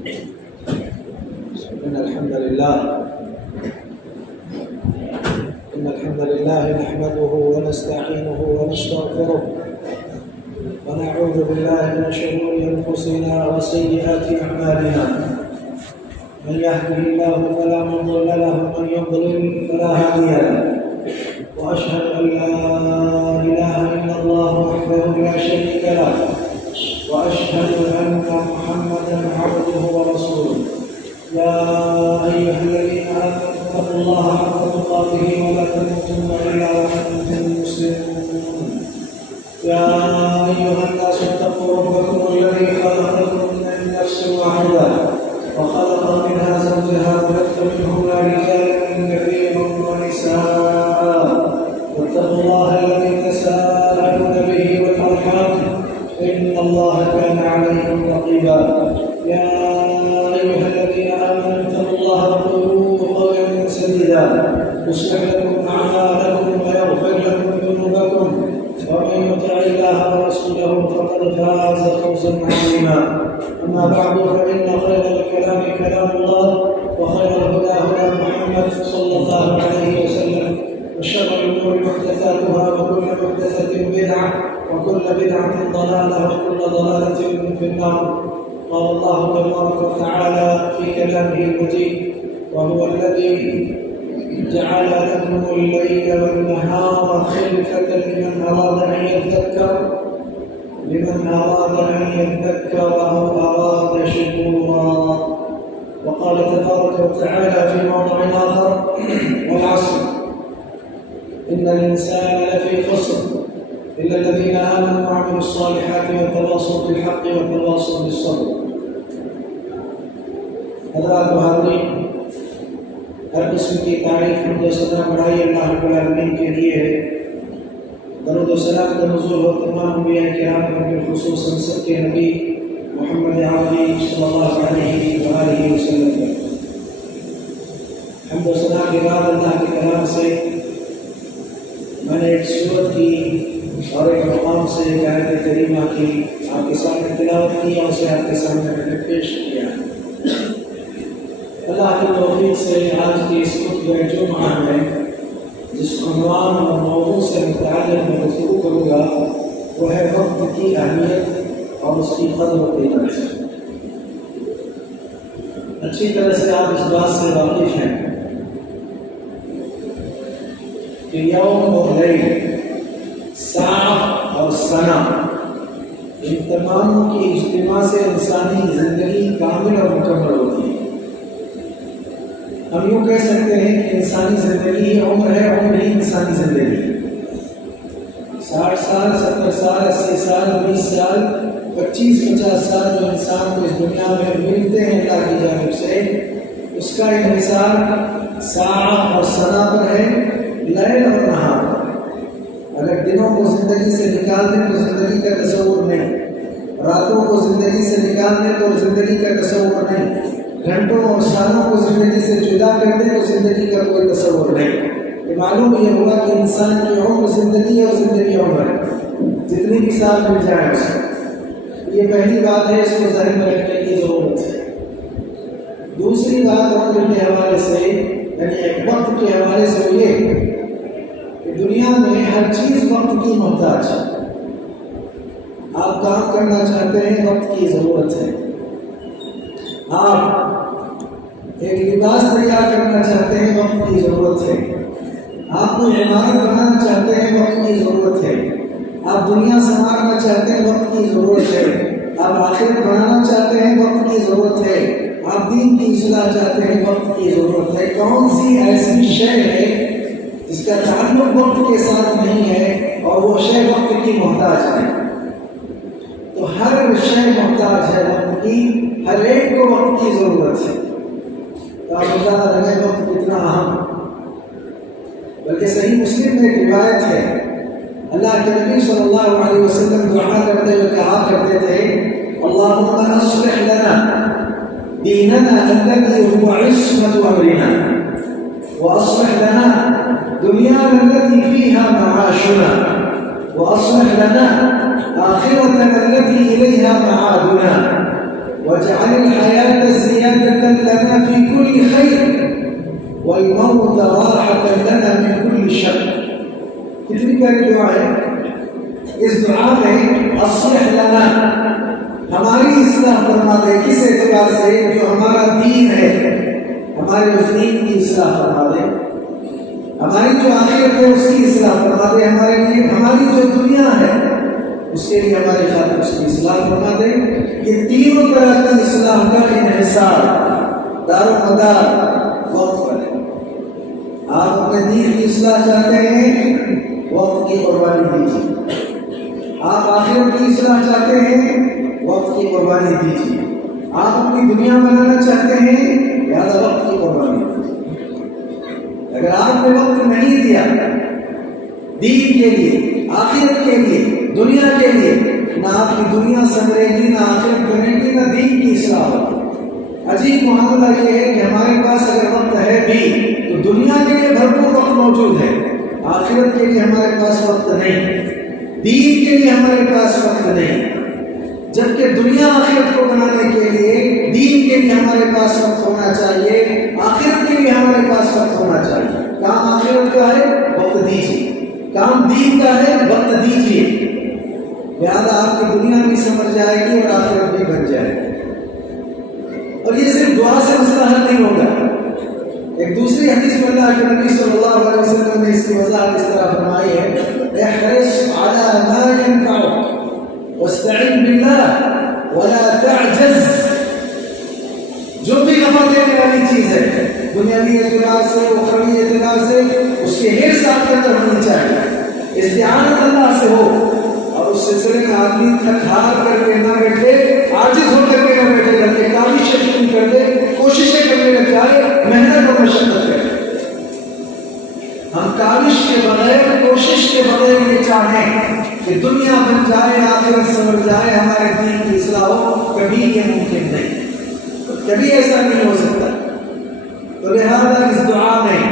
إن الحمد لله نحمده ونستعينه ونستغفره ونعوذ بالله من شرور أنفسنا وسيئات أعمالنا. من يهده الله فلا مضل له ومن يضلل فلا هادي له. وأشهد أن لا إله إلا الله وحده لا شريك له وأشهد أن محمدا عبده ورسوله. يا أيها الذين آمنوا اتقوا الله حق تقاته ولا تموتن إلا وأنتم مسلمون. يا أيها الناس اتقوا ربكم الذي خلقكم من نفس واحدة وخلق منها زوجها وبث منهما رجالا كثيرا ونساء. واتقوا الله الذي تساءلون به والأرحام إن الله كان عليكم رقيبا. يا أيها الذين آمنوا اتقوا الله وقولوا قولا سديدا يصلح لكم أعمالكم ويغفر لكم ذنوبكم ومن يطع الله ورسوله فقد فاز فوزا عظيما. أما بعد فإن خير الكلام كلام الله وخير الهدى هدى محمد صلى الله عليه وسلم وشر الأمور محدثاتها وكل محدثة بدعة وكل بدعة ضلالة وكل ضلالة في النار. قال الله تبارك وتعالى في كلامه المجيد: وهو الذي جعل لكم الليل والنهار خلفة لمن أراد أن يذكر أو أراد شكورا. وقال تبارك وتعالى في موضع آخر: والعصر إن الإنسان لفي خسر إلا الذين آمنوا وعملوا الصالحات وتواصوا بالحق وتواصوا بالصبر. حضرات و حاضرین، ہر قسم کی تعریف حمد و ثنا بڑائی اللہ رب العالمین کے لیے ہے. درود و سلام کا نزول ہو تمام انبیاء کرام پر بالخصوص ہم سب کے نبی محمد عربی صلی اللہ علیہ وآلہ وسلم پر. حمد و ثنا کے بعد اللہ کے کلام سے میں نے ایک سورت کی اور ایک مقام سے ایک آیت کریمہ کی آپ کے سامنے تلاوت کی اور اسے آپ کے سامنے میں نے پیش کیا. اللہ کی توفیق سے آج کی اس خطبہ جمعہ میں جس عنوان اور موضوع سے متعلق میں گفتگو کروں گا وہ ہے وقت کی اہمیت اور اس کی قدر و قیمت. اچھی طرح سے آپ اس بات سے واقف ہیں کہ یوم اور لیل، ساعت اور سنہ، ان تمام کی اجتماع سے انسانی زندگی کامل اور مکمل ہوتی ہے. ہم یوں کہہ سکتے ہیں کہ انسانی زندگی ہی عمر ہے، عمر ہی انسانی زندگی ہے. 60 سال، 70 سال، 80 سال، 20 سال، 25-50 سال جو انسان کو اس دنیا میں ملتے ہیں اللہ کی جانب سے، اس کا انحصار ساعت اور سنہ پر ہے، لیل اور نہار. اگر دنوں کو زندگی سے نکال دیں تو زندگی کا تصور نہیں، راتوں کو زندگی سے نکال دیں تو زندگی کا تصور نہیں، گھنٹوں اور سالوں کو زندگی سے جدا کر دیں تو زندگی کا کوئی تصور نہیں. یہ معلوم یہ ہوا کہ انسان کی عمر زندگی اور زندگی عمر ہے، جتنی بھی سال مل جائے اس کو. یہ پہلی بات ہے، اس کو ذہن میں رکھنے کی ضرورت ہے. دوسری بات عمر کے حوالے سے، یعنی ایک وقت کے حوالے سے یہ کہ دنیا میں ہر چیز وقت کی محتاج ہے. آپ کام کرنا چاہتے ہیں، وقت کی ضرورت ہے. آپ ایک لباس تیار کرنا چاہتے ہیں، وقت کی ضرورت ہے. آپ کوئی عمارت بنانا چاہتے ہیں، وقت کی ضرورت ہے. آپ دنیا سنوارنا چاہتے ہیں، وقت کی ضرورت ہے. آپ آخرت بنانا چاہتے ہیں، وقت کی ضرورت ہے. آپ دین کی اصلاح چاہتے ہیں، وقت کی ضرورت ہے. کون سی ایسی شے ہے جس کا تعلق وقت کے ساتھ نہیں ہے اور وہ شے وقت کی محتاج ہے؟ تو ہر شے محتاج ہے وقت کی، ہر ایک کو وقت کی ضرورت ہے. تو آپ اندازہ لگائیں وقت کتنا اہم. بلکہ صحیح مسلم میں ایک روایت ہے، اللہ کے نبی صلی اللہ علیہ وسلم دعا کرتے ہوئے کہا کرتے تھے: اللہم اصلح لنا دیننا الذی هو عصمۃ امرنا واصلح لنا دنیانا التي فيها معاشنا واصلح لنا آخرتنا التي إليها معادنا واجعل الحياة الموت راحة لنا من كل شر. کتنی پیاری دعا ہے. اس دعا میں اصلح لنا، ہماری اصلاح فرما دے. کس اعتبار سے؟ جو ہمارا دین ہے، ہمارے اس دین کی اصلاح فرما دے. ہماری جو آخرت ہے اس کی اصلاح فرما دے. ہمارے لیے ہماری جو دنیا ہے اس کے لیے ہمارے خاطر اس کی اصلاح فرما دے. یہ تینوں طرح کی اصلاح کا انحصار دار و مدار وقت پر ہے. آپ اپنے دین کی اصلاح چاہتے ہیں، وقت کی قربانی دیجیے. آپ آخرت کی اصلاح چاہتے ہیں، وقت کی قربانی دیجیے. آپ اپنی دنیا بنانا چاہتے ہیں، لہذا وقت کی قربانی دیجیے. اگر آپ نے وقت نہیں دیا دین کے لیے، آخرت کے لیے، دنیا کے لیے، نہ آپ کی دنیا سنورے گی، نہ آخرت بنے گی، نہ دین کی اصلاح ہوگی. عجیب معاملہ یہ ہے کہ ہمارے پاس اگر وقت ہے بھی تو دنیا کے لیے بھرپور وقت موجود ہے، آخرت کے لیے ہمارے پاس وقت نہیں، دین کے لیے ہمارے پاس وقت نہیں. جبکہ دنیا آخرت کو بنانے کے لیے، دین کے لیے ہمارے پاس وقت ہونا چاہیے، آخرت کے لیے ہمارے پاس وقت ہونا چاہیے. کام آخرت کا ہے، وقت دیجیے. کام دین کا ہے، وقت دیجیے. لہٰذا آپ کی دنیا بھی سمجھ جائے گی اور آخرت بھی بن جائے گی. اور یہ صرف دعا سے مسئلہ حل نہیں ہوگا. ایک دوسری حدیث میں اللہ کے نبی صلی اللہ علیہ وسلم نے اس کی وضاحت اس طرح فرمائی ہے: احرص على ما ينفعك واستعن بالله ولا تعجز. جو بھی نفع دینے والی چیز ہے دنیاوی اعتبار سے، اخروی اعتبار سے، اس کے حرص آپ کے اندر ہونی چاہیے. استعانت اللہ سے ہو اور اس سلسلے میں آدمی تھک ہار کر کے نہ بیٹھے، عاجز ہو کر کے نہ بیٹھے، بلکہ کاوش شروع کر دے، کوششیں کرنے لگ جائے، محنت اور مشقت کرے. ہم کاوش کے بغیر، کوشش کے بغیر یہ چاہیں کہ دنیا بن جائے، آخرت سمجھ جائے، ہمارے دین کی اصلاح ہو، کبھی یہ ممکن نہیں، کبھی ایسا نہیں ہو سکتا. تو لہذا اس دعا میں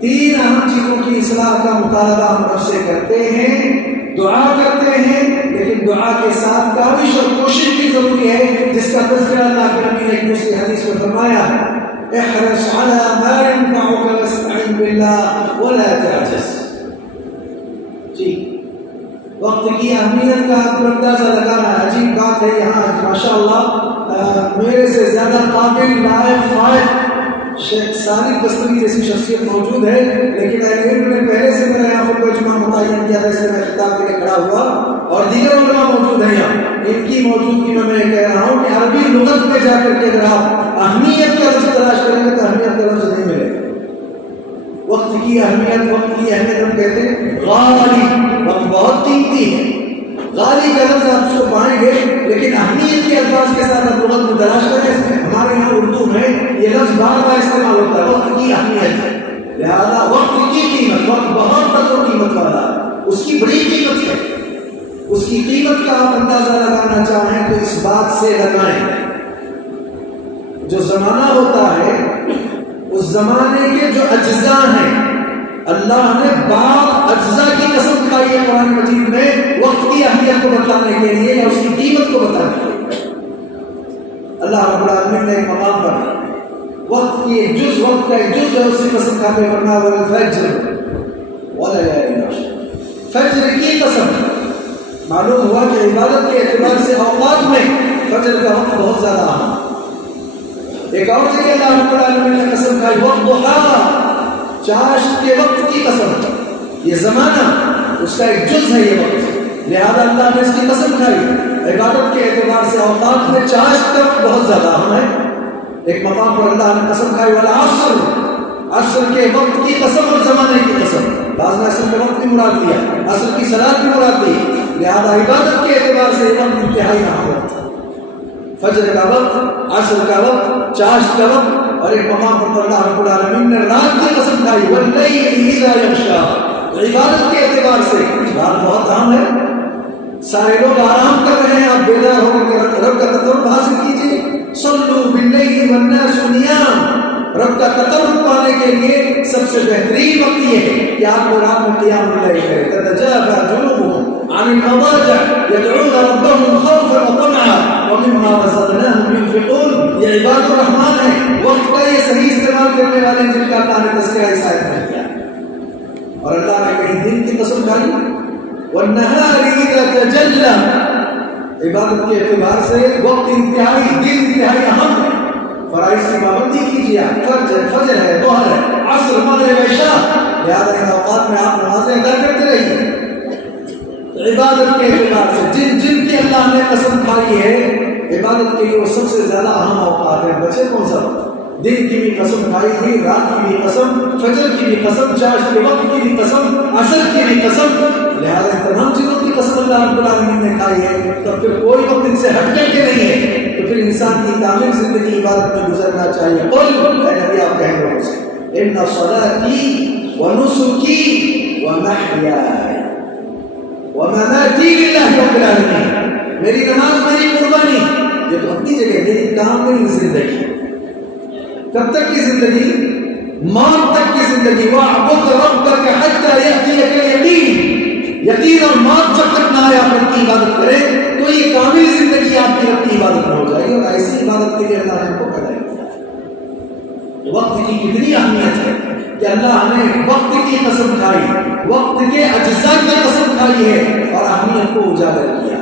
تین اہم چیزوں کی اصلاح کا مطالبہ ہم رب سے کرتے ہیں. دعا کرتے ہیں، لیکن دعا کے ساتھ کاوش اور کوشش بھی ضروری ہے، جس کا تذکرہ اللہ کے نبی نے ایک دوسری حدیث میں فرمایا: احرص على ما ينفعك واستعن بالله ولا تعجز. جی، وقت کی اہمیت کا آپ کو اندازہ لگانا ہے. عجیب بات ہے، یہاں ماشاءاللہ میرے سے زیادہ قابل، لائق، فائق شیخ صالح بستری جیسی شخصیت موجود ہے، لیکن اہل علم نے پہلے سے میرا یہاں خطبہ جمعہ متعین کیا تھا، اس لیے میں خطاب کے لیے کھڑا ہوا، اور دیگر علماء موجود ہیں یہاں. ان کی موجودگی میں کہہ رہا ہوں کہ عربی لغت میں جا کر کے اگر آپ اہمیت کا لفظ تلاش کریں گے تو اہمیت کا لفظ نہیں ملے گا. وقت کی اہمیت، وقت کی اہمیت ہم کہتے ہیں غالی. وقت بہت قیمتی ہے. غالی کا لفظ آپ اس کو پائیں گے، لیکن اہمیت کے الفاظ کے ساتھ آپ لغت میں تلاش کریں. اس میں ہمارے یہاں اردو میں یہ لفظ بار بار استعمال ہوتا ہے، وقت کی اہمیت ہے. لہذا وقت کی قیمت، وقت بہت قدر و قیمت والا، اس کی بڑی قیمت ہے. اس کی قیمت کا آپ اندازہ لگانا چاہیں تو اس بات سے لگائیں: جو زمانہ ہوتا ہے اس زمانے کے جو اجزاء ہیں، اللہ نے بعض اجزاء کی قسم کھائی ہے قرآن مجید میں وقت کی اہمیت کو بتانے کے لیے یا اس کی قیمت کو بتانے کے لیے. اللہ رب العالمین نے ایک مقام پر وقت کی ایک جز، وقت کا ایک جز ہے، اس کی قسم کھاتے فرمایا: والفجر وليال عشر. فجر کی قسم. معلوم ہوا کہ عبادت کے اعتبار سے اوقات میں فجر کا وقت بہت زیادہ اہم. ایک اور جگہ اللہ رب العالمین نے قسم کھائی: والضحى. چاشت کے وقت کی قسم. یہ زمانہ اس کا ایک جز ہے یہ وقت، لہذا اللہ نے اس کی قسم کھائی. عبادت کے اعتبار سے اوقات میں چاشت کا وقت بہت زیادہ اہم ہے. ایک مقام پر اللہ نے قسم کھائی: والعصر. عصر کے وقت کی قسم اور زمانے کی قسم. بعض نے عصر کے وقت بھی مراد دیا، عصر کی صلاۃ بھی مراد دی. لہذا عبادت کے اعتبار سے یہ وقت انتہائی اہم وقت. فجر کا وقت، عصر کا وقت، چاشت کا وقت. اور ایک مقام پر اللہ رب العالمین نے رات کی قسم کھائی: واللیل اذا یغشی. عبادت کے اعتبار سے رات بہت اہم ہے. سارے لوگ آرام کر رہے ہیں، آپ بیدار ہو کر رب کا تقرب حاصل کیجیے. صلوا باللیل والناس نیام. رب کا تقرب پانے کے لیے سب سے بہترین وقت یہ ہے کہ آپ کو رات میں قیام اللیل کریں. تتجافى جنوبهم عن المضاجع يدعون ربهم خوفا وطمعا ومما رزقناهم ينفقون. یہ عباد الرحمن ہے، وہ وقت کا یہ صحیح استعمال کرنے والے ہیں جن کا اللہ نے تذکرہ اس آیت میں کیا. اور اللہ نے کہیں دن کی قسم کھائی وَالنَّهَارِ إِذَا تَجَلَّى. عبادت کے اعتبار سے وقت انتہائی دن انتہائی اہم ہے. فرائض کی پابندی کیجیے. فجر ہے، ظہر ہے، عصر، مغرب، عشاء، لہذا ان اوقات میں آپ نمازیں ادا کرتے رہیے. عبادت کے اعتبار سے جن کی اللہ نے قسم کھائی ہے عبادت کے لیے وہ سب سے زیادہ اہم اوقات ہیں. بچے کون سا وقت؟ دن کی بھی قسم کھائی گئی، رات کی بھی قسم، فجر کی بھی قسم، چاش کے وقت کی بھی قسم، عصر کی بھی قسم. لہذا تمام چیزوں کی قسم اللہ رب العالمین نے کھائی ہے. تو پھر کوئی وقت ان سے ہٹ کر کے نہیں ہے. تو پھر انسان کی کامل زندگی عبادت میں گزرنا چاہیے. قل اے نبی آپ کہیں لوگوں سے ان صلاتی ونسکی ومحیائی ومماتی للہ رب العالمین. میری نماز، میری قربانی، یہ تو اپنی جگہ میری کامل زندگی. کب تک کی زندگی؟ موت تک کی زندگی. وَاعْبُدْ رَبَّكَ حَتَّى يَأْتِيَكَ الْيَقِينُ. یقین اور موت جب تک نہ آئے آپ رب کی عبادت کریں تو یہ کامل زندگی آپ کی رب کی عبادت میں ہو جائے گی. اور ایسی عبادت کے لیے اللہ نے ہم کو پیدا کیا. وقت کی کتنی اہمیت ہے کہ اللہ نے وقت کی قسم کھائی، وقت کے اجزاء کی قسم کھائی ہے اور اہمیت کو اجاگر کیا.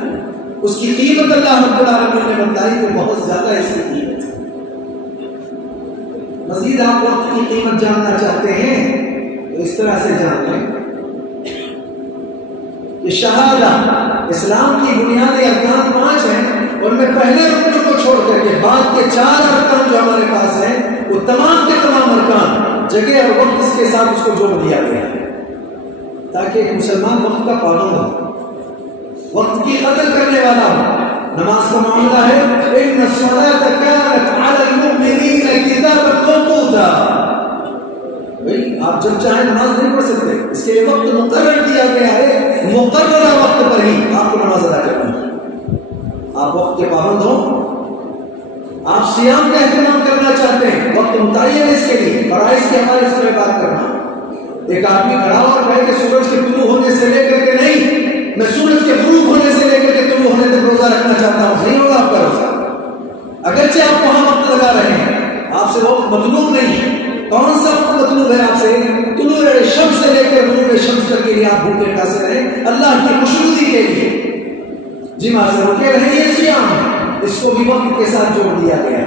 اس کی قیمت اللہ رب العالمین نے بتائی کہ بہت زیادہ اس کی قیمت ہے. مزید آپ وقت کی قیمت جاننا چاہتے ہیں تو اس طرح سے جان لیں کہ شہادہ اسلام کی بنیادی ارکان 5 ہیں. ان میں پہلے رکن کو چھوڑ کر کے بعد کے 4 ارکان جو ہمارے پاس ہیں وہ تمام کے تمام ارکان جگہ اور وقت اس کے ساتھ اس کو جوڑ دیا گیا ہے تاکہ ایک مسلمان وقت کا پابند ہو، وقت کی قدر کرنے والا ہو. نماز کا معاملہ ہے ان الصلاۃ کانت علی المؤمنین کتابا موقوتا. بھائی آپ جب چاہیں نماز نہیں پڑھ سکتے، اس کے لیے وقت مقرر کیا گیا ہے. مقررہ وقت پر ہی آپ کو نماز ادا کرنا ہے. آپ وقت کے پابند ہوں. آپ صیام کا اہتمام کرنا چاہتے ہیں، وقت متعین ہے اس کے لیے. فرائض کے حوالے سے میں بات کرنا. ایک آدمی کھڑا اور کہے کہ سورج کے طلوع ہونے سے لے کر کے نہیں، میں سورج کے غروب ہونے سے لے کر کے طلوع ہونے تک روزہ رکھنا چاہتا ہوں، نہیں ہوگا آپ کا روزہ. اگرچہ آپ وہاں وقت لگا رہے ہیں، آپ سے وقت مطلوب نہیں ہے. کون سا وقت مطلوب ہے آپ سے؟ طلوع شمس سے لے کر غروب شمس تک کے لیے آپ بھوکے پیاسے رہیں اللہ کی خوشنودی کے لیے. جمعہ سے رکے رہیں، یہ صیام ہے. اس کو بھی وقت کے ساتھ جوڑ دیا گیا.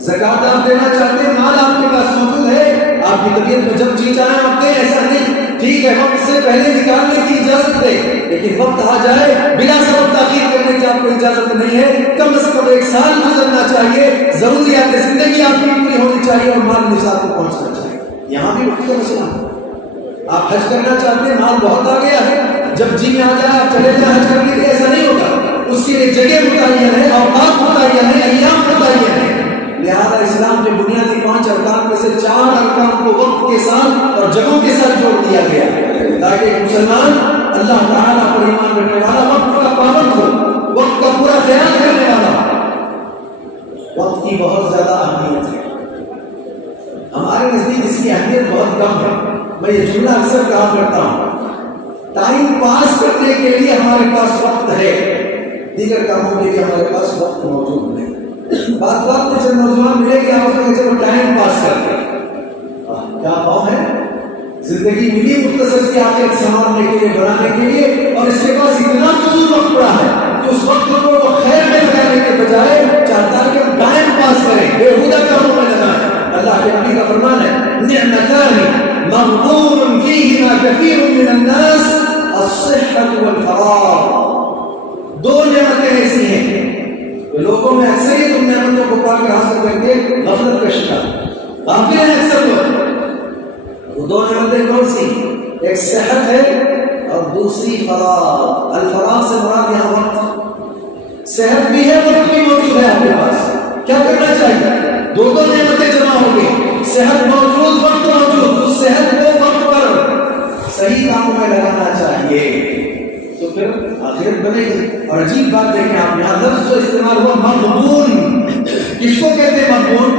زکوٰۃ آپ دینا چاہتے ہیں، مال آپ کے پاس موجود ہے، آپ کی طبیعت میں جب جی چاہیں آپ دیں، ایسا نہیں. ٹھیک ہے وقت سے پہلے نکالنے کی اجازت دے، لیکن وقت آ جائے بلا سبب تاخیر کرنے کی آپ کو اجازت نہیں ہے. کم از کم 1 سال گزرنا چاہیے، ضروریات زندگی آپ کی پوری ہونی چاہیے اور مال نصاب کو پہنچنا چاہیے. یہاں بھی وقت کا مسئلہ ہے. آپ حج کرنا چاہتے ہیں، مال بہت آ گیا ہے، جب جی میں آ جائے آپ چلے جائیں حج کرنے کے لیے، ایسا نہیں ہوگا. اس کے لیے جگہ متعین ہے، اوقات متعین ہے، ایام متعین ہے. لہذا اسلام کے بنیادی 5 ارکان میں سے 4 ارکان کو وقت کے ساتھ اور جگہوں کے ساتھ جوڑ دیا گیا تاکہ ایک مسلمان اللہ تعالیٰ پر ایمان رکھنے والا وقت کا پابند ہو، وقت کا پورا خیال کرنے والا. وقت کی بہت زیادہ اہمیت ہے. ہمارے نزدیک اس کی اہمیت بہت کم ہے. میں یہ جملہ اکثر کہا کرتا ہوں، ٹائم پاس کرنے کے لیے ہمارے پاس وقت ہے، دیگر کاموں کے لیے ہمارے پاس وقت موجود نہیں. بات میں جب نوجوان ملے گا آپ کو جب ٹائم پاس کرتے ہیں، کیا قوم ہے، زندگی ملی مختصر سی آخرت سنوارنے کے لیے، بنانے کے لیے، اور اس کے پاس اتنا فضول وقت پڑا ہے کہ اس وقت کو وہ خیر میں لگانے کے بجائے چاہتا ہے کہ ہم ٹائم پاس کریں، بےہودہ کاموں میں لگائیں. اللہ کے نبی کا فرمان ہے نعمتان مغبون فیہما کثیر من الناس الصحۃ والفراغ. 2 نعمتیں ایسی ہیں لوگوں میں اکثر ہی تم نعمتوں کو پا کر حاصل کر کے غفلت کا شکار غافل ہیں اکثر لوگ. وہ 2 نعمتیں کون سی؟ ایک صحت ہے اور دوسری فراغ. الفراغ سے مراد یہاں وقت. صحت بھی ہے، وقت بھی موجود ہے آپ کے پاس. کیا کرنا چاہیے؟ 2 نعمتیں جمع ہو گئی، صحت موجود، وقت موجود. اس صحت کو وقت پر صحیح کاموں میں لگانا چاہیے تو پھر آخرت بنے گی. اور عجیب بات دیکھیں آپ، یہاں لفظ جو استعمال ہوا مغبون، کس کو کہتے ہیں مغبون؟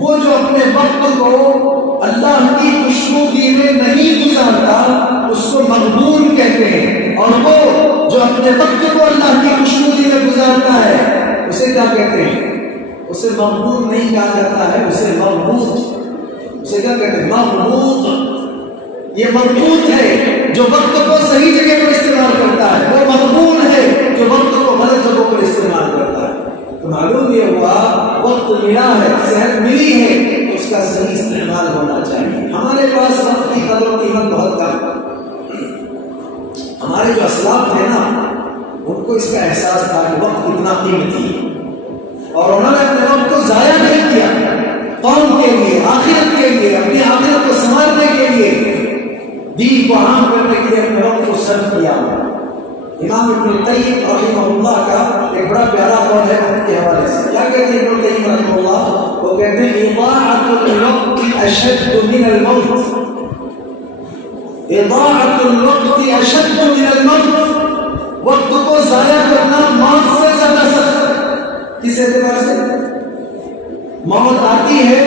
وہ جو اپنے وقت کو اللہ کی خوشنودی میں نہیں گزارتا اس کو مغبون کہتے ہیں. اور وہ جو اپنے وقت کو اللہ کی خوشنودی میں گزارتا ہے اسے کیا کہتے ہیں؟ اسے مغبوط نہیں کہا جاتا ہے، اسے مغبوط، اسے کیا کہتے ہیں؟ مغبوط۔ یہ مغبوط ہے جو وقت کو صحیح جگہ پر استعمال کرتا ہے، وہ مغبون ہے جو وقت کو غلط جگہوں پر استعمال کرتا ہے۔ تو معلوم یہ ہوا وقت ملا ہے، صحت ملی ہے، تو اس کا صحیح استعمال ہونا چاہیے۔ ہمارے پاس وقت کی قدر و قیمت بہت کم ہے۔ ہمارے جو اسلاف تھے نا، ان کو اس کا احساس تھا کہ وقت کتنا قیمتی ہے، اور انہوں نے اپنے وقت کو ضائع نہیں کیا، قوم کے لیے، آخرت کے لیے، اپنی آخرت کو سنوارنے کے لیے، دین کو عام کرنے کے لیے اپنے وقت کو صرف کیا۔ امام ابن القیم رحمہ اللہ کا ایک بڑا پیارا قول ہے وقت کے حوالے سے۔ کیا کہتے ہیں ابن القیم رحمہ اللہ؟ وہ کہتے ہیں اضاعۃ الوقت اشد من الموت، اضاعۃ الوقت اشد من الموت، وقت کو ضائع کرنا موت سے زیادہ سخت ہے۔ کس اعتبار سے؟ موت آتی ہے،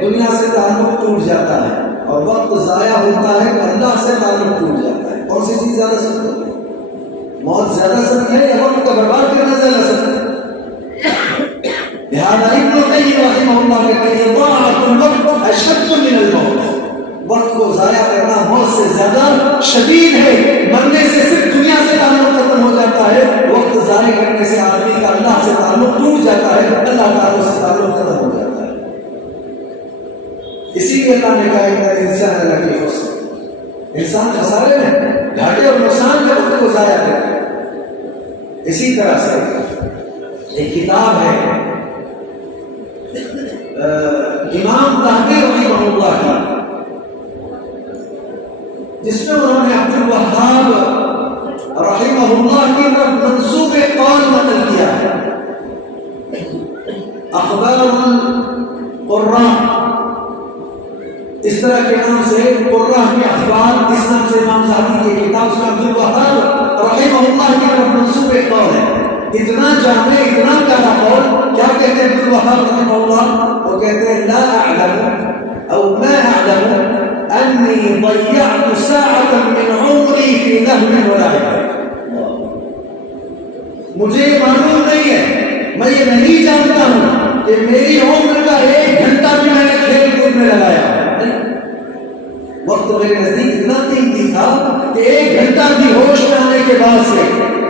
دنیا سے تعلق ٹوٹ جاتا ہے، اور وقت ضائع ہوتا ہے تو اللہ سے تعلق ٹوٹ جاتا ہے۔ کون سی چیز زیادہ سخت ہے؟ موت زیادہ سخت ہے یا وقت کا برباد کرنا زیادہ سخت ہے؟ لہذا ابن القیم رحمہ اللہ کہتے ہیں اضاعۃ الوقت اشد من الموت، وقت کو ضائع کرنا موت سے زیادہ شدید ہے۔ مرنے سے صرف دنیا سے تعلق ختم ہو جاتا ہے، وقت ضائع کرنے سے آدمی کا اللہ سے تعلق ٹوٹ جاتا ہے، اللہ تعالیٰ سے تعلق ختم ہو جاتا ہے۔ اسی لیے اللہ نے کہا کہ انسان اللہ کی حسن، انسان خسارے میں، گھاٹے اور نقصان کے وقت کو ضائع کرتا ہے۔ اسی طرح سے ایک کتاب ہے امام طاہری رحمہ اللہ کی، جس میں انہوں نے عبد الوہاب رحمہ اللہ کی طرف منسوب قول نقل کیا ہے۔ اخبار القراء اس طرح کے نام سے قراء کے اخبار، اس نام سے امام صاحبی کی کتاب سے عبد الوہاب رحمہ اللہ کی طرف منسوب قول ہے۔ اتنا جامع، اتنا پیارا قول۔ کیا کہتے ہیں عبد الوہاب رحمہ اللہ؟ وہ کہتے ہیں لا اعلم او ما اعلم انی ضیعت ساعتا من عمری فی لہو ولعب، مجھے معلوم نہیں ہے، میں یہ نہیں جانتا ہوں کہ میری عمر کا ایک گھنٹہ بھی میں نے کھیل کود میں لگایا۔ وقت میرے نزدیک اتنا قیمتی تھا کہ ایک گھنٹہ بھی ہوش میں آنے کے بعد سے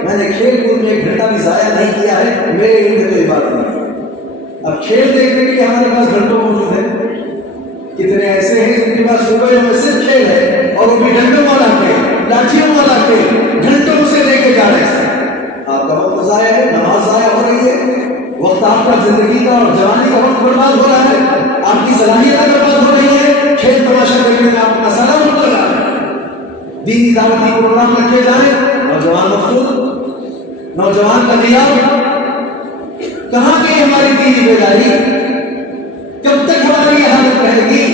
میں نے کھیل کود میں ایک گھنٹہ بھی ضائع نہیں کیا ہے۔ میرے علم میں تو یہ بات نہیں ہے۔ اب کھیل دیکھنے کے لیے ہمارے پاس گھنٹوں موجود ہے، کتنے ایسے ہیں جن کے پاس صبح میں صرف کھیل ہے، اور وہ بھی ڈنڈوں والا کھیل، لاٹھیوں والا کھیل، گھنٹوں سے لے کے جا رہے ہیں۔ آپ کا وقت ضائع ہے، نماز ضائع ہو رہی ہے، وقت آپ کا زندگی کا اور جوانی کا وقت برباد ہو رہا ہے، آپ کی صلاحیتیں برباد ہو رہی ہے، کھیل تماشا کرنے میں آپ کا سلام ہو رہا ہے۔ دینی دعوتی پروگرام رکھے جائیں، نوجوان مفروض، نوجوان کا غیاب، کہاں گئی ہماری دینی بیداری؟ کب تک ہماری یہ حالت رہے گی؟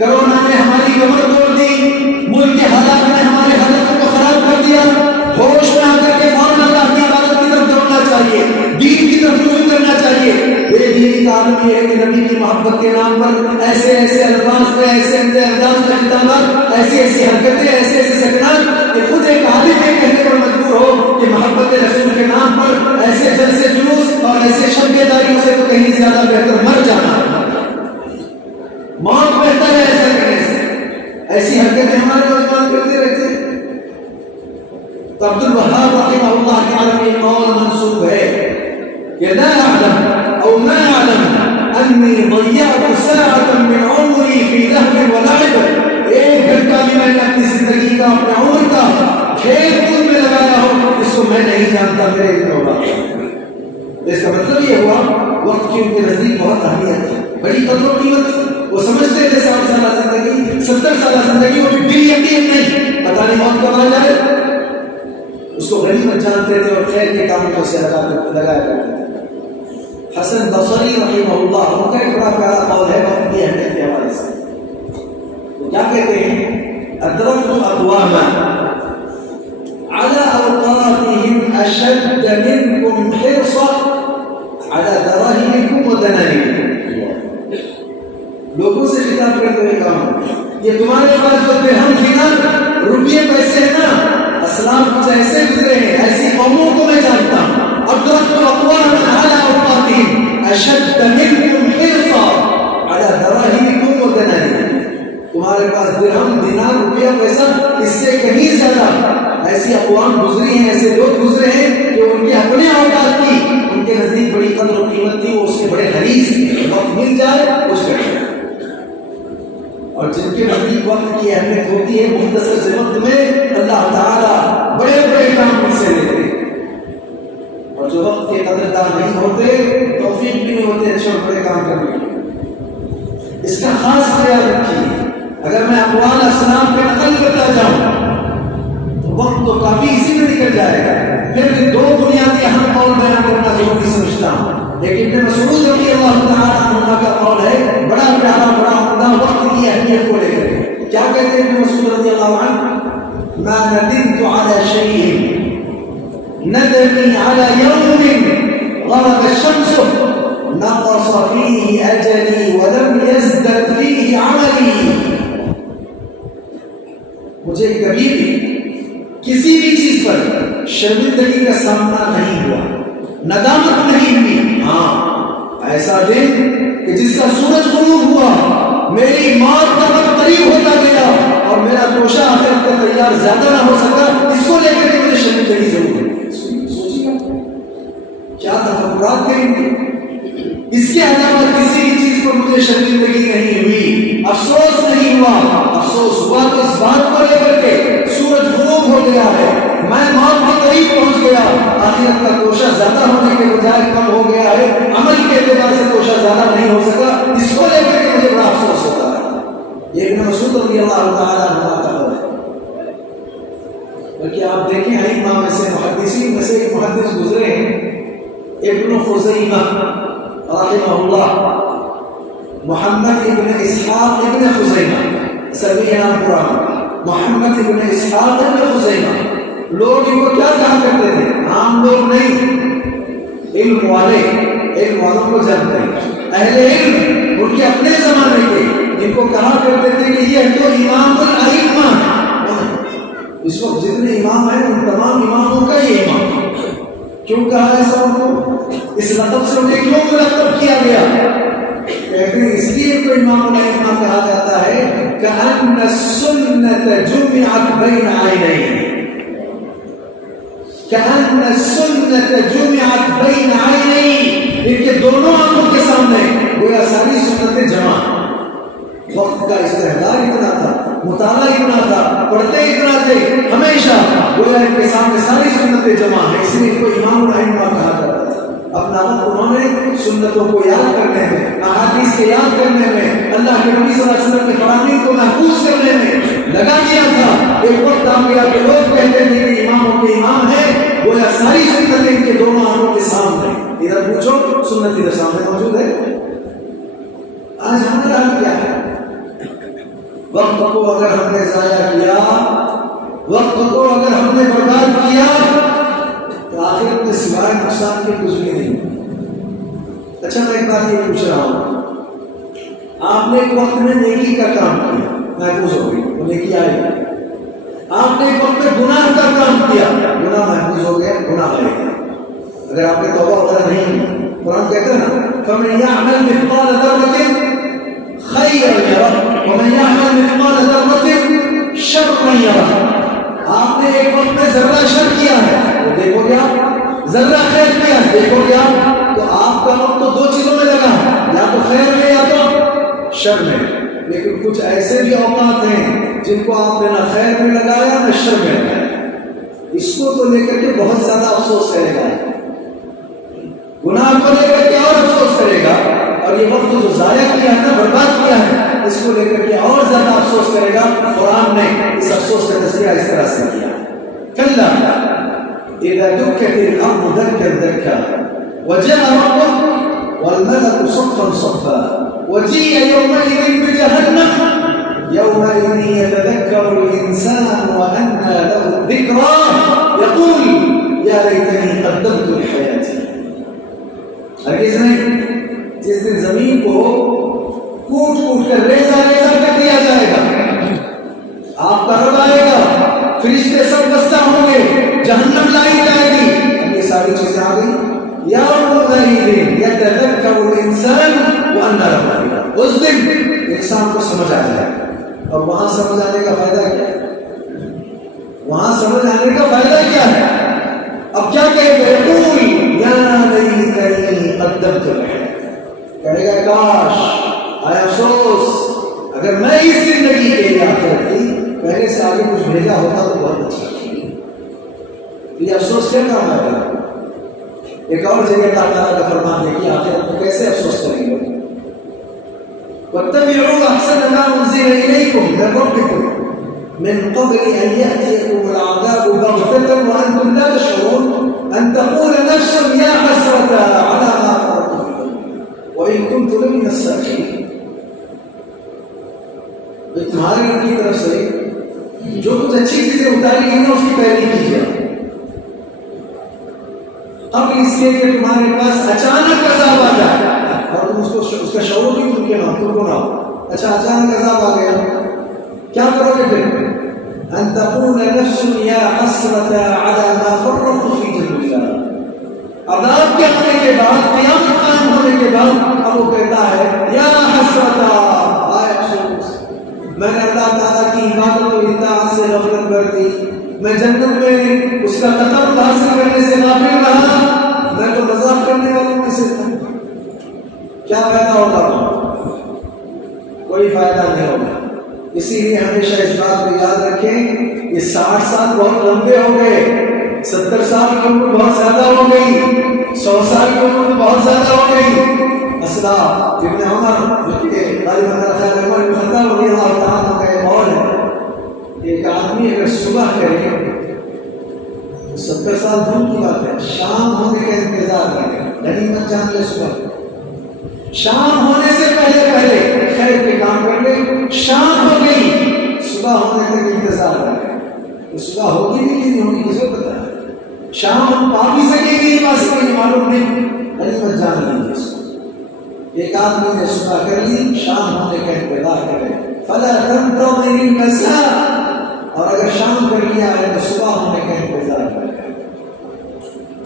کرونا نے ہماری کمر توڑ دی، ملک کے حالات نے ہمارے حالتوں کو خراب کر دیا۔ ہوش میں آ کر کے فوراً اللہ کی عبادت کی طرف دوڑنا چاہیے، دین کی طرف رجوع کرنا چاہیے۔ یہ دینی تعلیم یہ ہے کہ نبی کی محبت کے نام پر ایسے ایسے الفاظ میں، ایسے انداز میں خطابات، ایسی ایسی حرکتیں، ایسے ایسے سکنات کہ خود ایک عالم یہ کہنے پر مجبور ہو کہ محبت رسول کے نام پر ایسے جلسے جلوس اور ایسے شب بیداریوں سے تو کہیں زیادہ بہتر مر جانا، موت بہتر ہے ایسے کرنے سے۔ ایسی حرکتیں ہمارے نوجوان کرتے رہتے ہیں۔ تو عبد الوہاب رحمہ اللہ کی طرف یہ قول منسوب ہے کہ لا اعلم او ما اعلم انی ضیعت ساعتا من عمری فی لہو ولعب، ایک گھنٹہ بھی میں نے اپنی زندگی کا، اپنے عمر کا کھیل کود میں لگایا ہو، اس کو میں نہیں جانتا، میرے علم ہوگا۔ اس کا مطلب یہ ہوا وقت کی ان کے نزدیک بہت اہمیت ہے، بڑی قدر و قیمت۔ وہ سمجھتے تھے 60 سالہ زندگی، 70 سالہ زندگی، وہ بھی بال یقین نہیں، پتہ نہیں موت کب آ جائے، اس کو غنیمت جانتے تھے اور خیر کے کاموں کو سے لگایا کرتے تھے۔ حسن بصری رحمہ اللہ، ان کا ایک بڑا پیارا قول ہے وقت کی اہمیت کے حوالے سے۔ وہ کیا کہتے ہیں؟ ادرکت اقواما على اوقاتهم اشد منكم حرصا على دراهمكم ودنانيركم، لوگوں سے خطاب کرتے ہوئے کہا یہ تمہارے پاس جو درہم دینار روپیے پیسے ہیں نا، اسلام کچھ ایسے گزرے ہیں، ایسی قوموں کو میں جانتا ہوں، ادرکت اقواما على اوقاتهم، اشد منکم حرصا علی دراہمکم و دنانیرکم، تمہارے پاس درہم دینار روپیہ پیسہ اس سے کہیں زیادہ ایسی اقوام گزری ہیں، ایسے لوگ گزرے ہیں کہ ان کے اپنے اوقات کی ان کے نزدیک بڑی قدر و قیمت تھی، وہ اس کے بڑے حریص وقت مل جائے اس کا، اور جن کے نزدیک وقت کی اہمیت ہوتی ہے مختصر سے وقت میں اللہ تعالیٰ بڑے بڑے کام ان سے لیتے ہیں، اور جو وقت کے قدردان نہیں ہوتے توفیق بھی نہیں ہوتے اچھے اور بڑے کام کرنے کی۔ اس کا خاص خیال رکھیے، اگر میں اقوال اسلاف پہ نقل کرتا جاؤں تو وقت تو کافی اسی میں نکل جائے گا، پھر بھی دو بنیادی اہم قول بیان کرنا ضروری سمجھتا ہوں۔ ایک ابن مسعود رضی اللہ تعالیٰ عنہ کا قول ہے، بڑا پیارا بڑا عمدہ وقت کی اہمیت کو لے کر، کیا کہتے ہیں ابن مسعود رضی اللہ عنہ؟ ما ندمت على شيء ندمي على يوم غرب الشمس نقص فيه أجلي ولم يزدد فيه عملي، مجھے کبھی بھی کسی بھی چیز پر شرمندگی کا سامنا نہیں ہوا، ندامت نہیں ہوئی، ہاں ایسا دن کہ جس کا سورج غروب ہوا، میری موت کا وقت قریب ہوتا گیا اور میرا توشہ آخرت کا تیار زیادہ نہ ہو سکا، اس کو لے کر کے مجھے شرمندگی ضرور ہے۔ سوچیے کیا تفکرات کریں گے، اس کے علاوہ کسی بھی چیز پر مجھے شرمندگی نہیں ہوئی، افسوس نہیں ہوا، افسوس ہوا تو اس بات کو لے کر کے سورج غروب ہو گیا ہے، میں موت کے قریب پہنچ گیا، آخرت کا توشہ زیادہ ہونے کے بجائے کم ہو گیا ہے، عمل کے اعتبار سے توشہ زیادہ نہیں ہو سکا، اس کو لے کر کے مجھے بڑا افسوس ہوتا ہے۔ یہ ابن مسعود رضی اللہ تعالیٰ عنہ کا قول ہے۔ بلکہ آپ دیکھیں ائمہ میں سے محدثین میں سے ایک محدث گزرے ہیں ابن خزیمہ رحمہ اللہ، محمد ابن اسحاق ابن خزیمہ، سبھی نام پرانا، محمد ابن اسحاق ابن خزیمہ، لوگ ان کو کیا کہا کرتے تھے؟ عام لوگ نہیں، علم والے، علم والوں کو جانتے ہیں، اہل علم ان کے اپنے زمانے کے، ان کو کہا کرتے تھے کہ یہ تو امام الائمہ، اس وقت جتنے امام ہیں ان تمام اماموں کا یہ امام۔ کیوں کہا ایسا ان کو؟ اس لقب سے انہیں کیوں ملقب کیا گیا؟ کہتے ہیں اس لیے تو امام الائمہ کہا جاتا ہے کأن السنة جمعت بین عینین، کأن السنة جمعت بین عینین، ان کے دونوں آنکھوں کے سامنے گویا ساری سنتیں جمع، وقت کا استحضار اتنا تھا، مطالعہ اتنا تھا، پڑھتے اتنا تھے، ہمیشہ گویا ان کے سامنے ساری سنتیں جمع ہیں، اس لیے ان کو امام الائمہ کہا جاتا تھا۔ اپنا وقت انہوں نے سنتوں کو یاد کرنے میں، احادیث کے یاد کرنے میں، اللہ کے نبی صلی اللہ علیہ وسلم کے فرامین کو محفوظ کرنے میں لگا دیا تھا۔ ایک وقت آ گیا کہ لوگ کہتے تھے کہ اماموں کے امام ہیں، گویا ساری سنتیں ان کے دونوں آنکھوں کے سامنے، ادھر پوچھو سنت ادھر سامنے موجود ہے۔ آج ہمارا حال کیا ہے؟ وقت کو اگر ہم نے ضائع کیا، وقت کو اگر ہم نے برباد کیا تو آخرت میں سوائے نقصان کے کچھ بھی نہیں۔ اچھا میں ایک بات یہ پوچھ رہا ہوں، آپ نے ایک وقت میں نیکی کا کام کیا، محفوظ ہو گئی، وہ نیکی آئے گی۔ آپ نے ایک وقت میں گناہ کا کام کیا، گناہ محفوظ ہو گیا، گناہ آئے گا۔ اگر آپ نے توبہ وغیرہ نہیں کی، قرآن کہتا ہے نا فَمَن يَعْمَلْ مِثْقَالَ ذَرَّةٍ خَيْرًا يَرَهُ وَمَن يَعْمَلْ مِثْقَالَ ذَرَّةٍ شَرًّا يَرَهُ۔ آپ نے ایک وقت میں ذرہ شر کیا ہے تو دیکھو گے آپ، ذرہ خیر کیا ہے دیکھو گے آپ، تو آپ کا وقت تو دو چیزوں میں لگا، یا تو خیر میں یا تو شر میں۔ لیکن کچھ ایسے بھی اوقات ہیں جن کو آپ نے نہ خیر میں لگایا نہ شر میں لگایا، اس کو تو لے کر کے بہت زیادہ افسوس کرے گا، گناہ کو لے کر کے اور افسوس کرے گا، اور یہ وقت جو ضائع کیا ہے نا، برباد کیا ہے، اس کو لے کر کے اور زیادہ افسوس کرے گا۔ قرآن نے اس افسوس کا تذکرہ اس طرح سے کیا، کلا اذا دکت الارض دکا دکا وجاء ربك والملك صفا صفا وجيء يومئذ بجهنم يومئذ يتذكر الانسان وانى له الذكرى يقول يا ليتني قدمت لحياتي۔ ہرگز نہیں، جس دن زمین کو کوٹ کوٹ کر ریزہ ریزہ کر دیا جائے گا، آپ کا رب آئے گا، فرشتے سب بستہ ہوں گے، جہنم لائی جائے گی، اب یہ ساری چیزیں آ گئی، یا يومئذ يتذكر الإنسان وأنى له الذكرى. اس دن انسان کو سمجھ آ جائے. اور وہاں سمجھ آنے کا فائدہ کیا ہے؟ وہاں سمجھ آنے کا فائدہ کیا ہے؟ اب کیا کہے گا؟ یقول یا لیتنی قدمت لحیاتی، کہے گا کاش، آئے افسوس اگر میں اس زندگی کے لیے آخرت کی پہلے سے آگے کچھ بھیجا ہوتا تو بہت اچھا. یہ افسوس کیا کام ہے؟ ایک اور جگہ اللہ تعالیٰ کا فرمان دیکھیے آخرت میں کیسے افسوس کریں گے. وَاتَّبِعُوا أَحْسَنَ مَا أُنزِلَ إِلَيْكُمْ مِنْ رَبِّكُمْ مِنْ قَبْلِ أَنْ يَأْتِيَكُمُ الْعَذَابُ بَغْتَةً وَأَنْتُمْ لَا تَشْعُرُونَ أَنْ تَقُولَ نَفْسٌ يَا حَسْرَتَا عَلَى مَا فَرَطْتُ فِي الْأَرْضِ وَإِنْ كُنْتُ لَمِنَ السَّاخِرِينَ. تمہارے رب کی طرف سے جو کچھ اچھی چیزیں اتاری گئی ہیں اس کی پیروی کیجیے قبل اس لیے کہ تمہارے پاس اچانک عذاب آ جائے اور تم اس کا شعور بھی تم کے تم کو نہ ہو. اچھا اچانک عذاب آ گیا کیا کرو گے پھر؟ ان تقول نفس یا حسرت علی ما فرطت فی جنب اللہ. عذاب کے آنے کے بعد قیامت قائم ہونے کے بعد اب وہ کہتا ہے یا حسرت، آئے افسوس، میں نے اللہ تعالیٰ کی عبادت و اطاعت سے غفلت کر دی، میں جنت میں اس کا قطب حاصل کرنے سے غافل رہا، میں تو مذاق کرنے والوں میں سے تھا. کیا فائدہ ہوگا؟ کوئی فائدہ نہیں ہوگا. اسی لیے ہمیشہ اس بات کو یاد رکھیں، یہ 60 سال بہت لمبے ہو گئے، 70 سال کی عمر بہت زیادہ ہو گئی، 100 سال کی عمر بہت زیادہ ہو گئی. اسلاف ابن عمر جو کہ غالب خیال عمر بن خطاب رضی اللہ تعالیٰ کا ایک قول ہے، ایک آدمی اگر صبح کرے 70 سال دور کی بات ہے، شام ہونے کا انتظار کرے، غنیمت جان لے، صبح شام ہونے سے پہلے پہلے خیر کے کام کر لے، شام ہو گئی صبح ہونے تک انتظار کرے. تو صبح ہوگی بھی کہ نہیں ہوگی کسی کو پتا ہے، شام ہم پا بھی سکیں گے نہیں پا سکیں گے معلوم نہیں، غنیمت جان لیجیے اس کو. ایک آدمی نے صبح کر لی، شام ہونے کا انتظار کرے، فلا تنتظر المساء، اور اگر شام کر لیا ہے تو صبح ہونے کا انتظار کرے.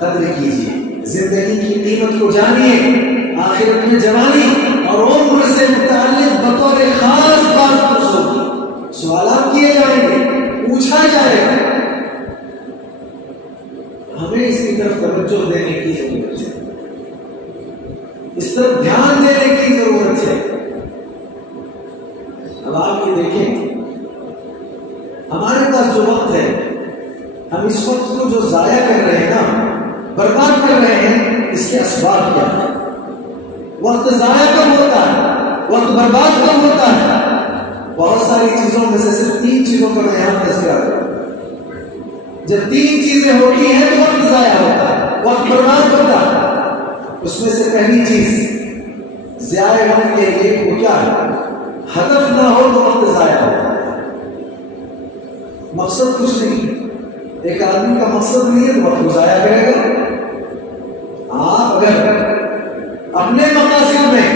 قدر کیجیے، زندگی کی قیمت کو جانیے. آخرت میں جوانی اور عمر سے متعلق بطور خاص بات پوچھو، سوالات کیے جائیں گے، پوچھا جائے گا. ہمیں اس کی طرف توجہ دینے کی ضرورت ہے، اس طرف دھیان دینے کی ضرورت ہے. اب آپ یہ دیکھیں، ہمارے پاس جو وقت ہے، ہم اس وقت کو جو ضائع کر رہے ہیں نا، برباد کر رہے ہیں، اس کے اسباب کیا ہیں؟ وقت ضائع کب ہوتا ہے؟ وقت برباد کب ہوتا ہے؟ بہت ساری چیزوں میں سے صرف 3 چیزوں کا میں یہاں تذکرہ کروں. جب 3 چیزیں ہوتی ہیں تو وقت ضائع ہوتا ہے، وقت برباد ہوتا ہے. اس میں سے پہلی چیز ضائع وقت کے لیے وہ کیا ہے؟ ہدف نہ ہو تو وقت ضائع ہوتا ہے. مقصد کچھ نہیں، ایک آدمی کا مقصد نہیں ہے تو وقت کو ضائع کرے گا. آپ اگر اپنے مقاصد میں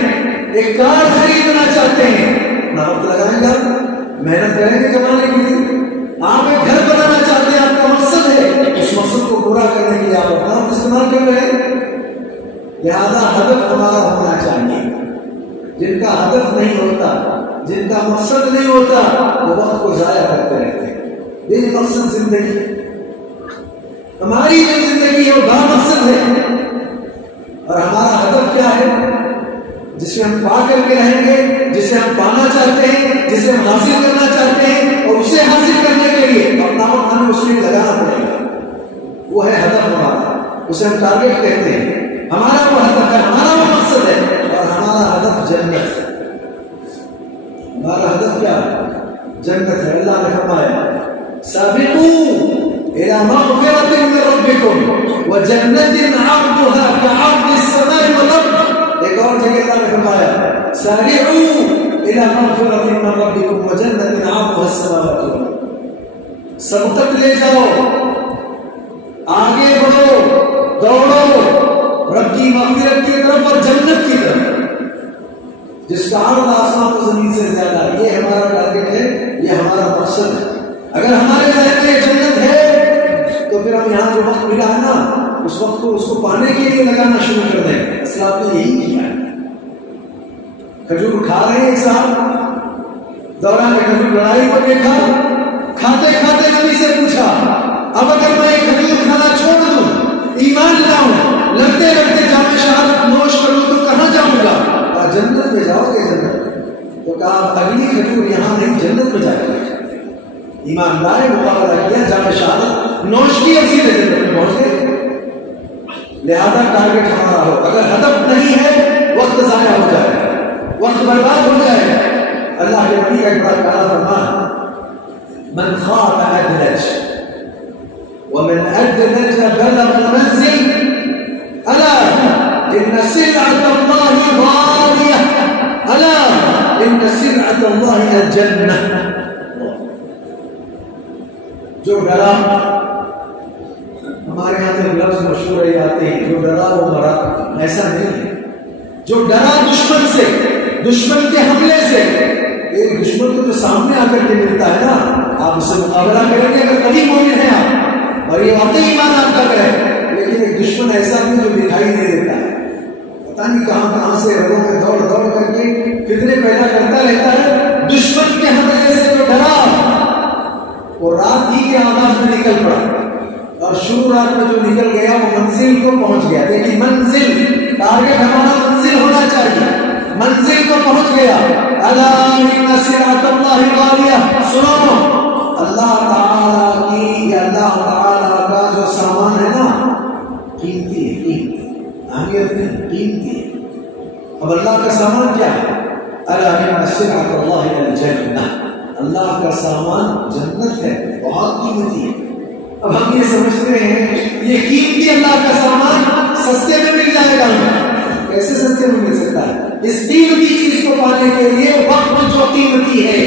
ایک کار خریدنا چاہتے ہیں، نہ وقت لگائیں گے، محنت کریں گے کمانے کے لیے. آپ ایک گھر بنانا چاہتے ہیں، آپ کا مقصد ہے، اس مقصد کو پورا کرنے کے لیے آپ اپنا وقت استعمال کر رہے ہیں. لہذا ہدف ہمارا ہونا چاہیے. جن کا ہدف نہیں ہوتا، جن کا مقصد نہیں ہوتا، وہ وقت کو ضائع کرتے رہتے ہیں. بے مقصد زندگی. ہماری جو زندگی ہے وہ با مقصد ہے، اور ہمارا ہدف کیا ہے؟ جسے ہم پا کر کے رہیں گے، جسے ہم پانا چاہتے ہیں، جسے ہم حاصل کرنا چاہتے ہیں، اور اسے حاصل کرنے کے لیے اپنا وقت ہمیں اس کے لیے لگانا پڑے گا. وہ ہے ہدف ہمارا، اسے ہم ٹارگیٹ کہتے ہیں. ہمارا وہ ہدف ہے، ہمارا وہ مقصد ہے، اور ہمارا ہدف جنت ہے. ہمارا ہدف کیا ہے؟ جنت ہے. اللہ نے فرمایا سابقوا إلى مغفرة من ربكم وجنة عرضها كعرض السماء والأرض. ایک اور جگہ اللہ نے فرمایا سارعوا إلى مغفرة من ربكم وجنة عرضها السماوات والأرض. سبقت لے جاؤ، آگے بڑھو، دوڑو رب کی مغفرت کی طرف اور جنت کی طرف جس کا عرض آسمان و زمین سے زیادہ. یہ ہمارا ٹارگیٹ ہے، یہ ہمارا مقصد ہے. اگر ہمارے ذہن میں جنت ہے تو پھر ہم یہاں جو وقت ملا ہے نا، اس وقت کو اس کو پانے کے لیے لگانا شروع کر دیں. اسلاف نے یہی کیا ہے. کھجور کھا رہے ہیں ایک صاحب, دوران کھجور لڑائی کو دیکھا, کھاتے کھاتے نبی سے پوچھا اب اگر میں ایک کھجور کھانا چھوڑ دوں, ایمان لاؤں, لڑتے لڑتے جام شہادت نوش کروں تو کہاں جاؤں گا؟ کہا جنت میں جاؤ گے. جنت تو کہا اگلی کھجور یہاں نہیں, جنت میں جا کر ایمان لائے, مقابلہ کیا, جام شہادت نوش کی اور سیدھے جنت میں پہنچ گئے. لہذا ٹارگیٹ ہمارا ہو. اگر ہدف نہیں ہے وقت ضائع ہو جائے, وقت برباد ہو جائے. اللہ کے نبی کا ایک بار کہا فرمان من خاف ادلج ومن ادلج بلغ المنزل الا ان سلعة الله غالية الا ان سلعة الله الجنة. جو ڈرا, ہمارے یہاں سے لفظ مشہور ہے آتے ہیں, جو ڈرا وہ مرا. ایسا نہیں ہے. جو ڈرا دشمن سے, دشمن کے حملے سے, ایک دشمن کو جو سامنے آ کر کے ملتا ہے نا, آپ اس سے مقابلہ کریں گے اگر کبھی مومن ہیں آپ اور یہ واقعی ایمان آپ کا کرے. لیکن ایک دشمن ایسا بھی جو دکھائی نہیں دیتا ہے, پتہ نہیں کہاں سے رگوں میں دوڑ دوڑ کر کے فتنے پیدا کرتا رہتا ہے. دشمن کے حملے سے جو ڈرا وہ رات ہی کے آغاز میں نکل پڑا, اور شروع رات میں جو نکل گیا وہ منزل کو پہنچ گیا. دیکھیے منزل, ٹارگیٹ ہمارا منزل ہونا چاہیے. منزل کو پہنچ گیا. الا ان سلعة الله غالية. سنو, اللہ تعالیٰ کی, اللہ تعالیٰ کا جو سامان ہے نا قیمتی ہے, قیمتی, اہمیت نہیں, قیمتی ہے. اب اللہ کا سامان کیا ہے؟ الا ان سلعة الله الجنة. اللہ کا سامان جنت ہے, بہت قیمتی ہے. اب ہم یہ سمجھتے ہیں یہ قیمتی اللہ کا سامان سستے میں مل جائے گا. کیسے سستے میں مل سکتا ہے؟ اس قیمتی چیز کو پانے کے لیے وقت جو قیمتی ہے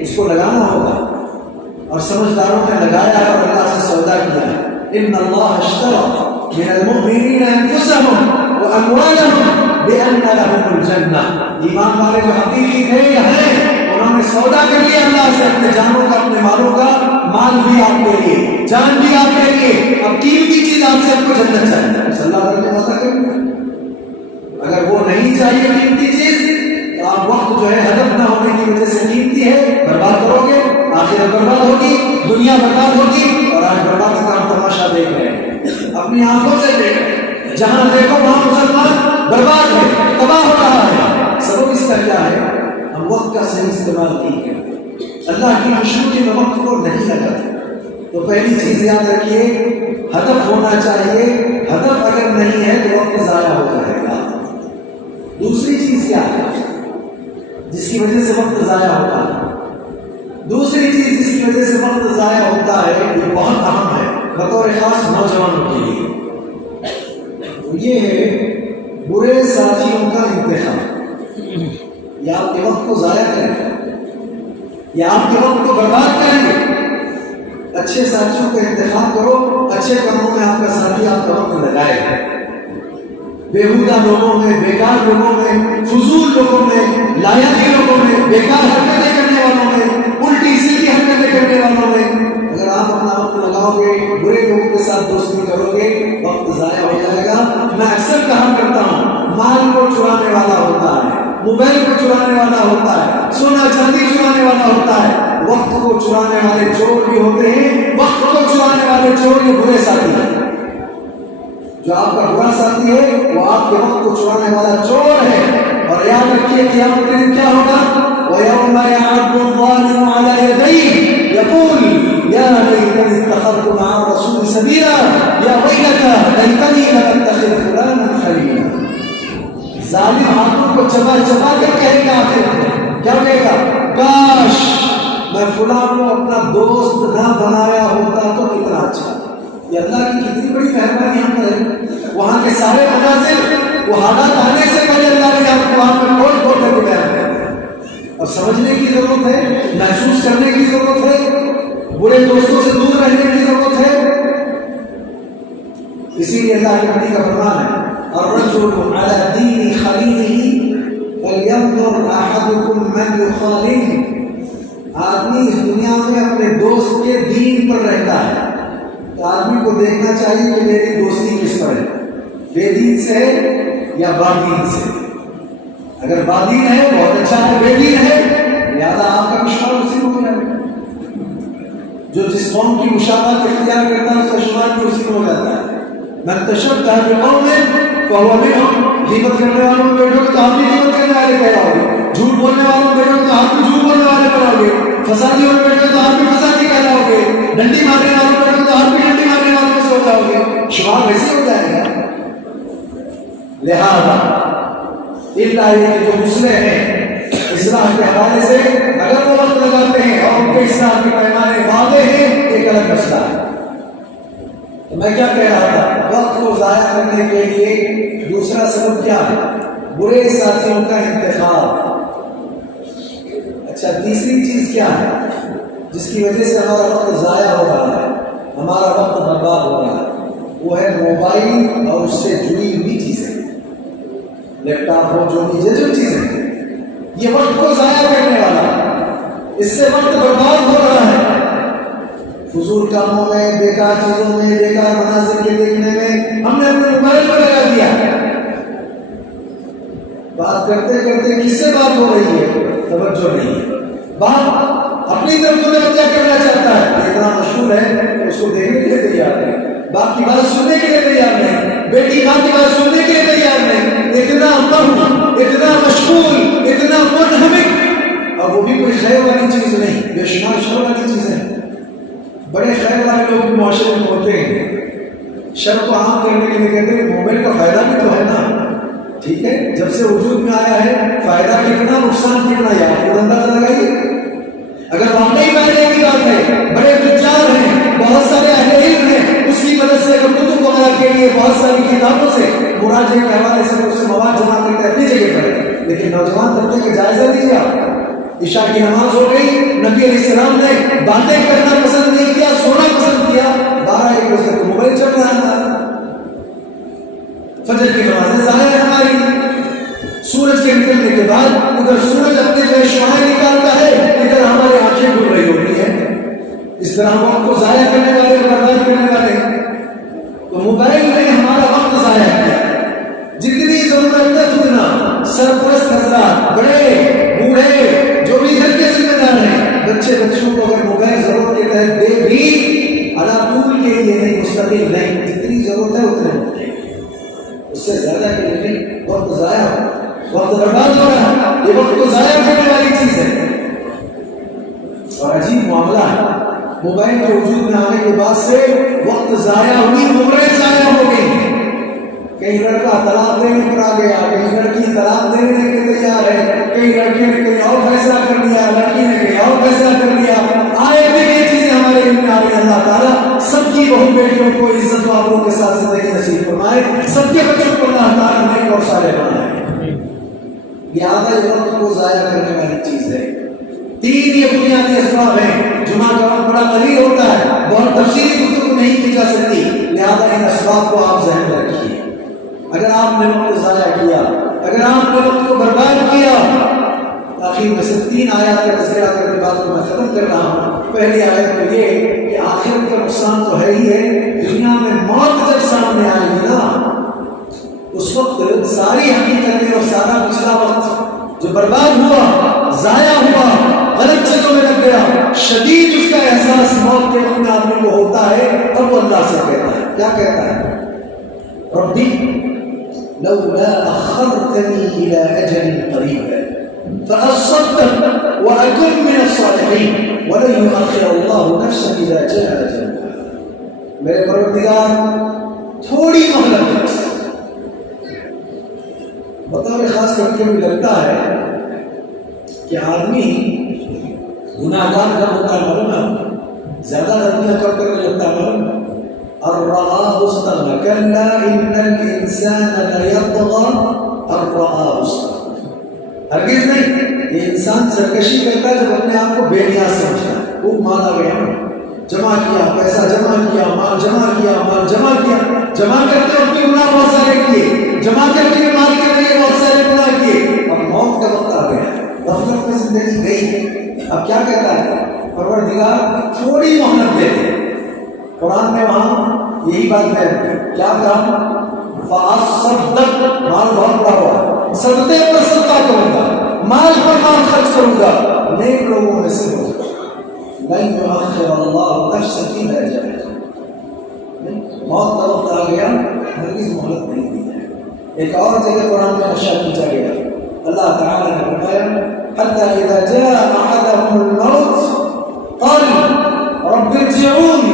اس کو لگانا ہوگا, اور سمجھداروں نے لگایا ہے اور اللہ سے سودا کیا ہے. ان اللہ اشترى من المؤمنین انفسهم واموالهم بان لهم الجنہ. ایمان والے جو حقیقی تھے ہیں, انہوں نے سودا کر لیا اللہ سے, اپنے جانوں کا, اپنے مالوں کا. مال بھی آپ کے لیے, جان بھی آپ کے لیے. اب قیمتی چیز آپ سے آپ کو جنت چاہیے, اللہ تعالیٰ نے وعدہ کر دیا. اگر وہ نہیں چاہیے قیمتی چیز تو آپ وقت جو ہے ہدف نہ ہونے کی وجہ سے قیمتی ہے برباد کرو گے, آخرت برباد ہوگی, دنیا برباد ہوگی. اور آج برباد کا تماشا دیکھ رہے ہیں, اپنی آنکھوں سے دیکھ رہے ہیں. جہاں دیکھو وہاں مسلمان برباد ہے, تباہ ہو رہا ہے. سبب اس کا کیا ہے؟ ہم وقت کا صحیح استعمال نہیں کرتے, اللہ کی خوشنودی میں وقت کو نہیں لگاتے. تو پہلی چیز یاد رکھیے, ہدف ہونا چاہیے. ہدف اگر نہیں ہے تو وقت ضائع ہو جائے گا. دوسری چیز کیا ہے جس کی وجہ سے وقت ضائع ہوتا ہے؟ دوسری چیز جس کی وجہ سے وقت ضائع ہوتا ہے, یہ بہت اہم ہے بطور خاص نوجوانوں کے لیے. یہ ہے برے ساتھیوں کا انتخاب. یہ آپ کے وقت کو ضائع کریں گے, یہ آپ کے وقت کو برباد کریں گے. اچھے ساتھیوں کا انتخاب کرو, اچھے کاموں میں آپ کا ساتھی آپ کا وقت لگائے گا. بےہودہ لوگوں میں, بیکار لوگوں میں, فضول لوگوں میں, لایاتی لوگوں میں, بیکار حرکتیں کرنے والوں میں, الٹی سیدھی حرکتیں کرنے والوں میں اگر آپ اپنا وقت لگاؤ گے, برے لوگوں کے ساتھ دوستی کرو گے, وقت ضائع ہو جائے گا. میں اکثر کہا کرتا ہوں, مال کو چرانے والا ہوتا ہے, موبائل کو چرانے والا ہوتا ہے, سونا چاندی چرانے والا ہوتا ہے, وقت کو چرانے والے چور بھی ہوتے ہیں. وقت کو چرانے والے چور یہ برے ساتھی ہیں. جو آپ کا برا ساتھی ہے وہ آپ کے وقت کو چرانے والا چور ہے. اور یاد رکھیے قیامت کے دن کیا ہوگا؟ وَيَوْمَ يَعَضُّ الظَّالِمُ عَلَى يَدَيْهِ يَقُولُ يَا لَيْتَنِي اتَّخَذْتُ مَعَ الرَّسُولِ سَبِيلًا يَا وَيْلَتَىٰ لَيْتَنِي لَمْ أَتَّخِذْ فُلَانًا خَلِيلًا. ظالم ہاتھوں کو چبا چبا کر کہے گا, آخر کیا کہے گا؟ کاش میں فلاں کو اپنا دوست نہ بنایا ہوتا تو کتنا اچھا. یہ اللہ کی کتنی بڑی مہربانی ہم پر ہے. وہاں کے سارے مناظر وہ حالات آنے سے پہلے اللہ نے آپ کو وہاں پر کھول کھول کر کے بیان کیا. اور سمجھنے کی ضرورت ہے, محسوس کرنے کی ضرورت ہے, برے دوستوں سے دور رہنے کی ضرورت ہے. اسی لیے اللہ کے نبی کا فرمان ہے, الرجل على دين خليله فلينظر احدكم من يخالل. آدمی اس دنیا میں اپنے دوست کے دین پر رہتا ہے, تو آدمی کو دیکھنا چاہیے کہ میری دوستی کس پر ہے، بے دین سے ہے یا بادین سے۔ اگر بادین ہے بہت اچھا ہے، بے دین ہے لہٰذا آپ کا شمار اسی میں ہو جائے گا۔ جو جس قوم کی مشابہت اختیار کرتا ہے اس کا شمار بھی اسی میں ہو جاتا ہے۔ من تشبہ بقوم فهو منهم، غیبت کرنے والوں میں بیٹھو تو آپ بھی غیبت کرنے والے کہلاؤ گے، جھوٹ بولنے والوں میں بیٹھو تو آپ بھی جھوٹ بولنے والے کہلاؤ گے، فسادیوں میں بیٹھو تو آپ بھی فسادی کہلاؤ گے، ڈنڈی مارنے والوں میں بیٹھو تو آپ بھی ڈنڈی مارنے والوں میں سے ہو جاؤ گے، شمار ویسے ہو جائے گا۔ لہذا اللہ یہ جو مسئلے ہیں اصلاح کے حوالے سے اگر وہ وقت لگاتے ہیں اور ان کے اصلاح کے پیمانے واضح ہیں، ایک الگ مسئلہ ہے۔ تو میں کیا کہہ رہا تھا، وقت کو ضائع کرنے کے لیے دوسرا سبب کیا ہے؟ برے ساتھیوں کا انتخاب۔ اچھا، تیسری چیز کیا ہے جس کی وجہ سے ہمارا وقت ضائع ہو رہا ہے، ہمارا وقت برباد ہو رہا ہے؟ وہ ہے موبائل اور اس سے جڑی ہوئی چیزیں، لیپ ٹاپ ہو، جو چیزیں، یہ وقت کو ضائع کرنے والا ہے، اس سے وقت برباد ہو رہا ہے۔ فضول کاموں میں، بیکار چیزوں میں، بیکار مناظر کے دیکھنے میں ہم نے اپنے موبائل کو لگا دیا۔ بات کرتے کرتے کس سے بات ہو رہی ہے توجہ نہیں ہے، بات اپنی طرف متوجہ کرنا چاہتا ہے، اتنا مشہور ہے کہ اس کو دیکھنے کے لیے تیار نہیں، باپ کی بات سننے کے لیے تیار نہیں، بیٹی ماں کی بات سننے کے لیے تیار نہیں، اتنا مہو، اتنا مشغول، اتنا منہمک، اور وہ بھی کوئی خیر والی چیز نہیں، بے شمار شر والی چیزیں۔ بڑے خیر والے لوگ بھی معاشرے میں ہوتے ہیں، شر کو عام کرنے کے لیے کہتے ہیں کہ موبائل کا فائدہ بھی تو ہے نا، ٹھیک ہے، جب سے وجود میں آیا ہے فائدہ کتنا نقصان کتنا ہے آپ کو اندازہ لگائیے۔ اگر واقعی فائدے کی بات ہے، بڑے تجار ہیں، بہت سارے اہل علم ہیں، اس کی مدد سے اگر کتب وغیرہ کے لیے بہت ساری کتابوں سے مراجعے کے حوالے سے اس سے مواد جمع کرتے اپنی جگہ پر، لیکن نوجوان طبقے کا جائزہ لیجیے آپ۔ عشاء کی نماز ہو گئی، نبی علیہ السلام نے باتیں کرنا پسند نہیں کیا، سونا پسند کیا، 12-1 بجے تک موبائل چل رہا تھا۔ فجر کی نمازیں ضائع ہے ہماری، سورج کے نکلنے کے بعد ادھر سورج اپنے جو شعاع نکالتا ہے، ادھر ہماری آنکھیں ڈوب رہی ہوتی ہیں۔ اس طرح ہم وقت کو ضائع کرنے والے، برباد کرنے والے ہیں۔ تو موبائل نے ہمارا وقت ضائع کیا، جتنی ضرورت ہے اتنا سرپرست حضرات، بڑے بوڑھے، جو بھی گھر کے ذمہ دار ہیں، بچوں کو اگر موبائل ضرورت کے تحت دے بھی علا طول کے لیے نہیں، مستقل نہیں، جتنی ضرورت ہے اتنے ہوتے ہیں، اس سے زیادہ کے لیے نہیں۔ وقت ضائع ہو، وقت برباد ہو رہا ہے، یہ وقت کو ضائع کرنے والی چیز ہے۔ اور عجیب معاملہ ہے، موبائل کے وجود میں آنے کے بعد سے وقت ضائع ہوئی، عمریں ضائع ہو گئی۔ کہیں لڑکا طلاق دینے پر آ گیا، کہیں لڑکی طلاق دینے کے تیار ہے، کہیں لڑکی نے کہیں اور فیصلہ کر لیا، لڑکی نے کہیں اور فیصلہ کر لیا۔ آئے بھی یہ چیزیں ہمارے علم میں آ رہی ہیں۔ اللہ تعالیٰ سب کی بہو بیٹیوں کو عزت و آبرو کے ساتھ زندگی نصیب فرمائے، سب کے بچوں کو اللہ تعالیٰ نیک اور صالح بنائے۔ لہٰذا یہ وقت کو ضائع کرنے والی چیز ہے۔ 3 یہ بنیادی اسباب ہیں۔ جمعہ کا وقت بڑا قلیل ہوتا ہے، بہت تفصیلی گفتگو نہیں کی جا سکتی، لہٰذا ان اسباب کو آپ ذہن میں رکھیے۔ اگر آپ نے وقت ضائع کیا، اگر آپ نے وقت کو برباد کیا، آخر میں صرف 3 آیات کا تذکرہ کر کے بات کو میں ختم کر رہا ہوں۔ پہلی آیت تو یہ کہ آخرت کا نقصان تو ہے ہی ہے، دنیا میں موت جب سامنے آئے گی نا، اس وقت ساری حقیقتیں اور سارا پچھلا وقت جو برباد ہوا، ضائع ہوا، غلط چیزوں میں لگ گیا، شدید اس کا احساس موت کے وقت میں آدمی کو ہوتا ہے، تب وہ اللہ سے کہتا ہے، کیا کہتا ہے؟ ربی لولا اخرتنی الى اجل قریب فاصدق واکن من الصالحین ولن یؤخر اللہ نفسا اذا جاء اجلها۔ میرے پروردگار تھوڑی مہلت، بطور خاص کر کے بھی لگتا ہے کہ آدمی گناہ گار کب ہوتا ہے معلوم ہے؟ زیادہ غلطیاں کب کرنے لگتا ہے معلوم ہے؟ الرآه استغنى كلا ان الانسان ليطغى الرآه استغنى۔ ہرگز نہیں، یہ انسان سرکشی کرتا ہے جب اپنے آپ کو بے نیاز سمجھتا ہے۔ خوب مالا گیا، جمع کیا، پیسہ جمع کیا، مال جمع کیا، مال جمع کیا، جمع کرتے وقت گناہ بہت سارے کیے، جمع کرتے مال کے ذریعے بہت سارے گناہ کیے، اب موت کا وقت آ گیا، غفلت میں زندگی گئی۔ اب کیا کہتا ہے پروردگار؟ تھوڑی مہلت دے دے، قرآن میں وہاں یہی بات ہے، کیا کہا؟ فَأَصَّدَّقْ، مال بہت بڑا ہوا، صدقے پر صدقہ کروں گا، مال پر مال خرچ کروں گا، نیک لوگوں میں سے ہو جائے۔ لَن يُؤَخِّرَ اللَّهُ نَفْسًا إِذَا جَاءَ أَجَلُهَا، موت کا وقت آ گیا، ہرگز مہلت نہیں دی جائے۔ ایک اور جگہ قرآن میں ارشاد کیا گیا، اللہ تعالیٰ نے فرمایا حَتَّى إِذَا جَاءَ أَحَدَهُمُ الْمَوْتُ قَالَ رَبِّ ارْجِعُونِ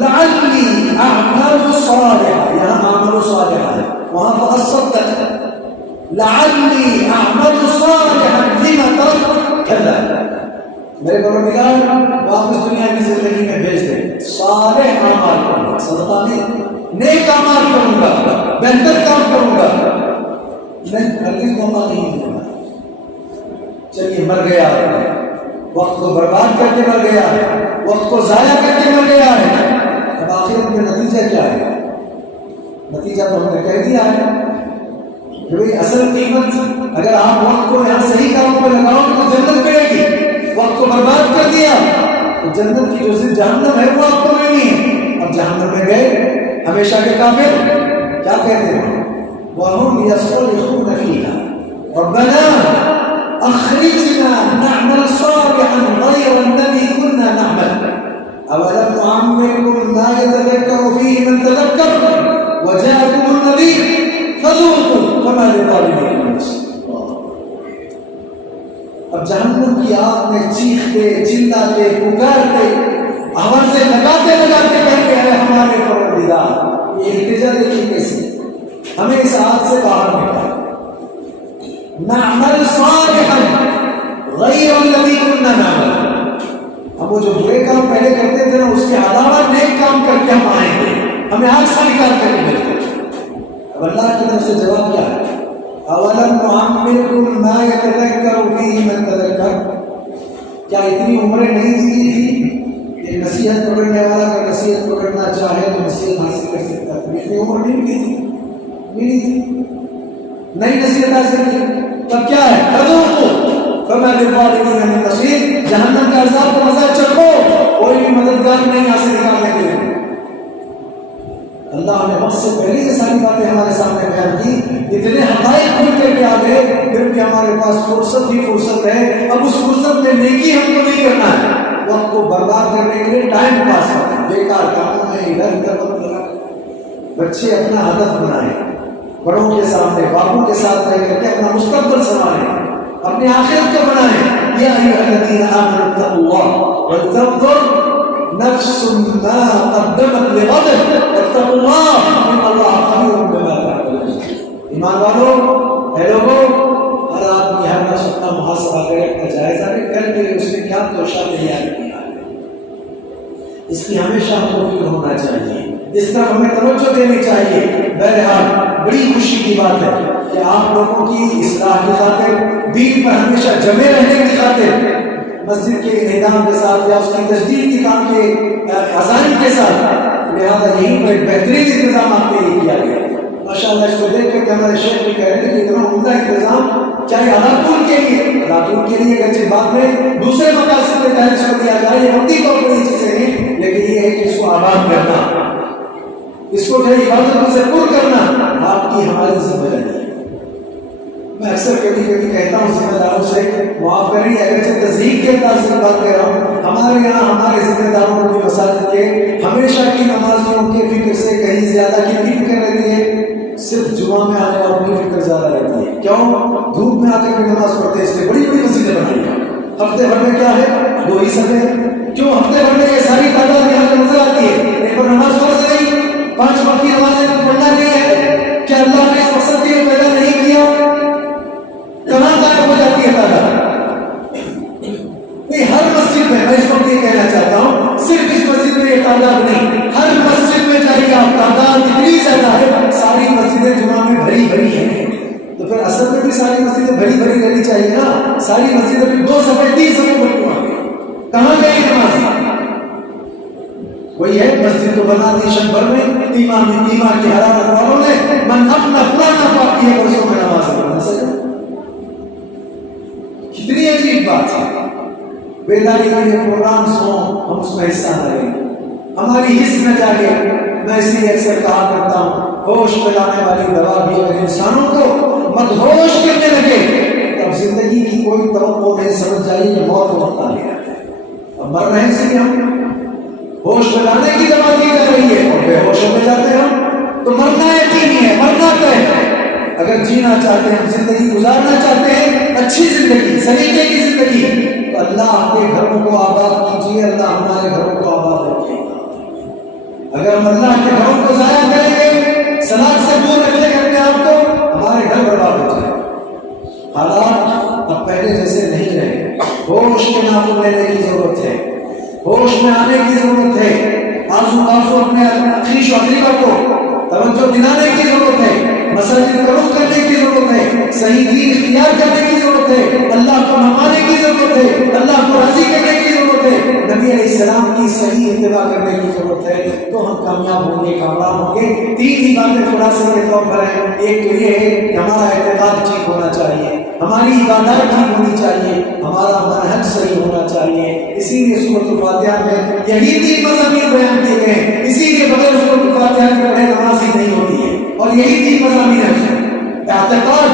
لَعَلِّي أَعْمَلُ صَالِحًا، یہاں عمل صالحہ ہے، وہاں فَأَصَّدَّقْ لَعَلِّي أَعْمَلُ صَالِحًا فِيمَا تَرَكْتُ كَلَّا، میرے پروردگار واپس دنیا کی زندگی میں بھیج دے، صالح اعمال کروں گا، صدقہ نہیں، نیک اعمال کروں گا، بہتر کام کروں گا، نہیں ہرگز موقع نہیں دوں گا۔ چلیے مر گیا، وقت کو برباد کر کے مر گیا ہے، وقت کو ضائع کر کے مر گیا ہے، اب آخرت میں نتیجہ کیا ہے؟ نتیجہ تو ہم نے کہہ دیا ہے کہ بھئی اصل قیمت اگر آپ وقت کو یہاں صحیح کاموں پہ لگاؤ تو جنت ملے گی، وقت کو برباد کر دیا تو جنت کی جو صرف جہنم ہے وہ آپ کو ملنی ہے۔ اب جہنم میں گئے ہمیشہ کے کافر کیا کہتے ہیں؟ وَهُمْ يَصْطَرِخُونَ فِيهَا رَبَّنَا أَخْرِجْنَا نَعْمَلْ صَالِحًا غَيْرَ الَّذِي كُنَّا نَعْمَلُ أَوَلَمْ نُعَمِّرْكُمْ مَا يَتَذَكَّرُ فِيهِ مَنْ تَذَكَّرَ وَجَاءَكُمُ النَّذِيرُ فَذُوقُوا فَمَا لِلظَّالِمِينَ مِنْ نَصِيرٍ۔ اب جہنم کی آگ میں چیختے چلاتے پکارتے آوازیں لگاتے لگاتے کہتے ہیں ہمارے پروردگار، یہ التجا دیکھیے کیسے ہمیں اس آگ سے باہر نکالا، نعمل صالحا غیر الذی کنا نعمل، ہم وہ جو برے کام پہلے کرتے تھے نا اس کے علاوہ نیک کام کر کے ہم آئیں گے، ہمیں آگ سے نکال کر کے ملتے۔ اب اللہ کی طرف سے جواب کیا ہے؟ اولم نعمرکم ما یتذکر فیہ من تذکر، کیا اتنی عمریں نہیں دی تھی کہ نصیحت پکڑنے والا اگر نصیحت پکڑنا چاہے تو نصیحت حاصل کر سکتا ہے؟ اتنی عمر نہیں ملی تھی، ملی تھی، نئی نصیحت حاصل کی، تب کیا ہے؟ فذوقوا فما للظالمین من نصیر، جہنم کا عذاب کا مزہ چکھو، کوئی بھی مددگار نہیں یہاں سے نکالنے کے لیے۔ اللہ نے وقت سے پہلے یہ ساری باتیں ہمارے سامنے بیان کی، اتنے حقائق کھل کے بھی آ گئے، پھر بھی ہمارے پاس فرصت ہی فرصت ہے، اب اس فرصت میں نیکی ہم کو نہیں کرنا ہے، وقت کو برباد کرنے کے لیے ٹائم پاس کرنا، بیکار کاموں میں ادھر ادھر وقت لگا۔ بچے اپنا ہدف بنائیں، بڑوں کے سامنے باپوں کے ساتھ رہ کر کے اپنا مستقبل سنواریں، اپنے آخرت کو بنائیں۔ یا ایھا الذین آمنوا اتقوا اللہ ولتنظر نفس ما قدمت لغد واتقوا اللہ ان اللہ خبیر بما تعملون۔ ایمان والو، اے لوگوں، ہر آدمی ہر نفس اپنا محاسبہ کرے، اپنا جائزہ لے، کل کے لیے اس نے کیا توشہ تیار کیا ہے، اس کی ہمیشہ ہم کو فکر ہونا چاہیے، اس طرح ہمیں توجہ دینی چاہیے۔ بہرحال بڑی خوشی کی بات ہے کہ آپ لوگوں کی اصلاح کی خاطر، دین پر ہمیشہ جمے رہنے کی خاطر مسجد کے انہدام کے ساتھ یا اس کی تجدید کے کام کے عزائم کے ساتھ، لہٰذا یہیں پر ایک بہترین انتظام آپ کے لیے کیا گیا۔ ماشاءاللہ اس کو دیکھ کر ہمارے شیخ بھی کہہ رہے ہیں کہ اتنا عمدہ انتظام چاہے علاقوں کے لیے اگرچہ بعد میں دوسرے مقاصد کے تحت اس کو دیا جائے، یہ وقتی طور پر یہ چیزیں نہیں، لیکن یہ ہے کہ اس کو آباد کرنا، اس کو جو عبادت سے پر کرنا آپ کی ہماری ذمہ داری ہے۔ میں اکثر کبھی کہتا ہوں ذمہ داروں سے معاف کریں، اگرچہ تذہیب کے انداز سے بات کر رہا ہوں، ہمارے یہاں ہمارے ذمہ داروں کو مساجد کے ہمیشہ کی نمازیوں کے فکر سے کہیں زیادہ کی فکر رہتی ہے، صرف جمعہ میں آنے والوں کی فکر زیادہ رہتی ہے۔ کیوں؟ دھوپ میں آ کر کے نماز پڑھتے ہیں، اس لیے بڑی بڑی مسجدیں بنائی ہیں، ہفتے بھر میں کیا ہے 2 ہی صفحے، کیوں ہفتے بھر میں یہ ساری تعداد یہاں پہ نظر آتی ہے، ایک بار نماز فرض نہیں، 5 وقت کی نمازیں پڑھنا نہیں ہے، کیا اللہ نے اس مقصد کے لیے پیدا نہیں کیا؟ کہاں غائب ہو جاتی ہے تعداد؟ نہیں، ہر مسجد میں، میں اس وقت یہ کہنا چاہتا ہوں، صرف اس مسجد میں یہ تعداد نہیں، ہر مسجد میں جائیے آپ، تعداد اتنی زیادہ ہے، ساری مسجدیں جمعہ میں بھری بھری ہیں، تو پھر اصل میں بھی ساری مسجدیں بھری بھری رہنی چاہیے نا، ساری مسجدیں بھی 2 صفحے 3 صفحے بھری ہوئی، کہاں گئی نماز؟ وہی ہے، مسجد کو بنا دی شب بھر میں، ایمان کی حرارت والوں نے، من اپنا پرانا پاک کیے برسوں میں نماز پڑھنا سکتا۔ کتنی عجیب بات ہے، بیداری کے لیے پروگرامز ہوں، ہم اس میں حصہ نہ لیں، ہماری حس نہ جاگے. میں اس لیے اکثر کہا کرتا ہوں ہوش میں لانے والی دوا بھی اگر انسانوں کو مدہوش کرنے لگے تب زندگی کی کوئی توقع نہیں. سمجھ جائیے کہ موت وقت آ گیا. اب مر رہے ہیں اس لیے ہم ہوش میں لانے کی دوا دی جا رہی ہے اور بے ہوش ہو جاتے ہیں ہم. تو مرنا یقینی ہے, مرنا طے ہے. اگر جینا چاہتے ہیں, زندگی گزارنا چاہتے ہیں, اچھی زندگی, سلیقے کی زندگی, تو اللہ آپ کے گھروں کو آباد کیجیے, اللہ ہمارے گھروں کو آباد رکھے. اگر ہم اللہ کے گھروں کو ضائع کریں گے, صلاح سے دور رکھیں گے اپنے آپ کو, ہمارے گھر برباد ہو جائے. حالات اب پہلے جیسے نہیں رہے. ہوش کے نام لینے کی ضرورت ہے, ہوش میں آنے کی ضرورت ہے. آنسو اپنے عقیش و عقیقہ کو توجہ دلانے کی ضرورت ہے. مساجد کا رخ کرنے کی ضرورت ہے, صحیح دین اختیار کرنے کی ضرورت ہے, اللہ کو منانے کی ضرورت ہے, اللہ کو راضی کرنے کی ضرورت ہے, نبی علیہ السلام کی صحیح اتباع کرنے کی ضرورت ہے. تو ہم کامیاب ہوں گے, کامیاب ہوں گے. 3 ہی باتیں خلاصے کے طور پر ہیں. ایک تو یہ ہے کہ ہمارا اعتقاد ٹھیک ہونا چاہیے, ہماری عبادات ٹھیک ہونی چاہیے, ہمارا منہج صحیح ہونا چاہیے. اسی لیے سورۃ الفاتحہ میں یہی 3 مضامین بیان کیے گئے ہیں. اسی لیے بغیر سورۃ الفاتحہ کے پڑھے نماز ہی نہیں ہوتی ہے. اور یہی 3 مضامین ہیں. اعتقاد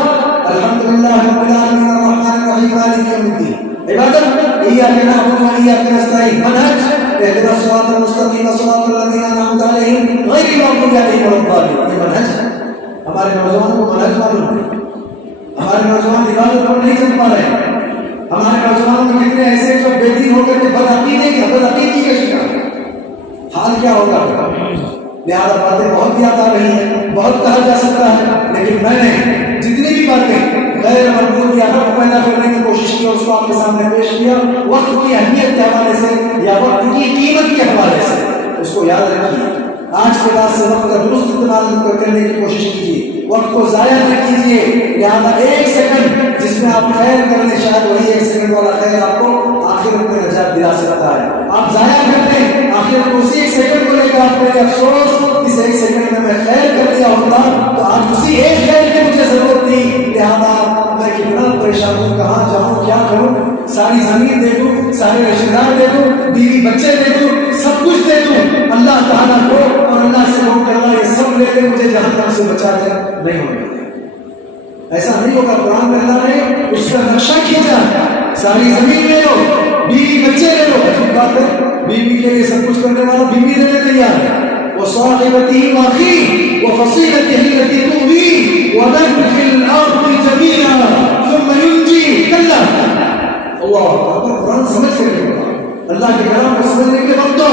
الحمدللہ رب العالمین الرحمن الرحیم مالک یوم الدین. عبادت ایاک نعبد و ایاک نستعین. منہج اهدنا الصراط المستقیم صراط الذین انعمت علیہم غیر المغضوب علیہم ولا الضالین. یہ منہج ہے. ہمارے نوجوانوں کو منہج معلوم ہے. ہمارے نوجوان عبادت پر نہیں چل پا رہے. ہمارے نوجوانوں میں کتنے ایسے جو بےدین ہو کر کے بدعقیدگی کا شکار. حال کیا ہوگا؟ لہٰذا باتیں بہت یاد آ رہی ہیں, بہت کہا جا سکتا ہے, لیکن میں نے جتنی بھی باتیں غیر مربوط یا حق پیدا کرنے کی کوشش کی اور اس کو آپ کے سامنے پیش کیا, وقت کی اہمیت کے حوالے سے یا وقت کی قیمت کے حوالے سے اس کو یاد رکھیے. آج کے بعد سے وقت کا درست استعمال کرنے کی کوشش کیجیے, وقت کو ضائع نہ کیجیے. لہٰذا 1 سیکنڈ جس میں آپ خیر کر لیں, شاید وہی 1 سیکنڈ والا خیر آپ کو آخرت میں نجات دلا سکتا ہے. آپ ضائع کر دیں آخرت کو, اسی 1 سیکنڈ کو لے کر آپ کو افسوس, اس 1 سیکنڈ میں خیر کر دیا ہوتا تو آج اسی ایک خیر کی مجھے ضرورت تھی. لہٰذا میں کتنا پریشان ہوں, کہاں جاؤں, کیا کروں, ساری زمین دے دوں, سارے رشتے دار دے دوں, بیوی بچے دے دوں, سب کچھ دے دوں اللہ تعالیٰ کو, اور اللہ سے کہوں کہ اللہ یہ سب لے کے مجھے جہنم سے بچا دے. نہیں ہوگا, ایسا نہیں ہوگا. قرآن میں اللہ نے اس کا نقشہ کھینچا, ساری زمین لے لو, بیوی بچے لے لو. عجیب بات ہے, بیوی کے لیے سب کچھ کرنے والا بیوی دینے تیار ہے. وصاحبته وأخيه وفصيلته التي تؤويه ومن في الأرض جميعا ثم ينجي. كلا اللہ قرآن سمجھ کر اللہ کے کلام کو سمجھنے کے وقت تو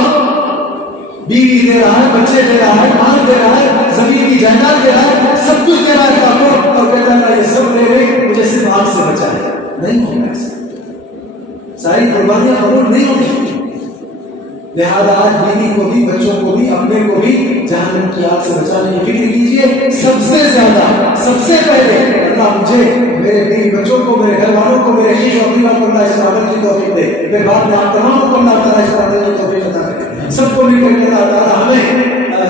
بیوی دے رہا ہے, بچے دے رہا ہے, مال دے رہا ہے, زمین کی جائیداد دے رہا ہے, سب کچھ دے رہا ہے آپ کو, اور کہتا ہے یہ سب لے لے مجھے صرف آگ سے بچائے. نہیں ہوگا ایسا, ساری قربانیاں قبول نہیں ہوتی. لہذا آج بیوی کو بھی, بچوں کو بھی, اپنے کو بھی جہنم کی آگ سے بچانے کی فکر کیجیے. سب سے زیادہ, سب سے پہلے اللہ مجھے, میرے بیوی بچوں کو, میرے گھر والوں کو, میرے عزیز و عزیزوں کو اللہ اس عمل کی توفیق دے. پھر بعد میں آپ تمام کو اللہ تعالیٰ اس عمل کی توفیق عطا کرے. سب کو مل کر کے اللہ تعالیٰ ہمیں,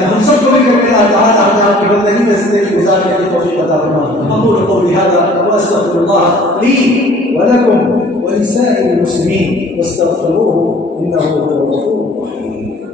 ہم سب کو مل کر کے اللہ تعالیٰ ہمیں آپ کی بندگی میں زندگی گزارنے کی توفیق عطا فرمائے. اقول قولی هذا واستغفر الله لي ولكم ولسائر المسلمين واستغفروه انه هو الغفور الرحيم.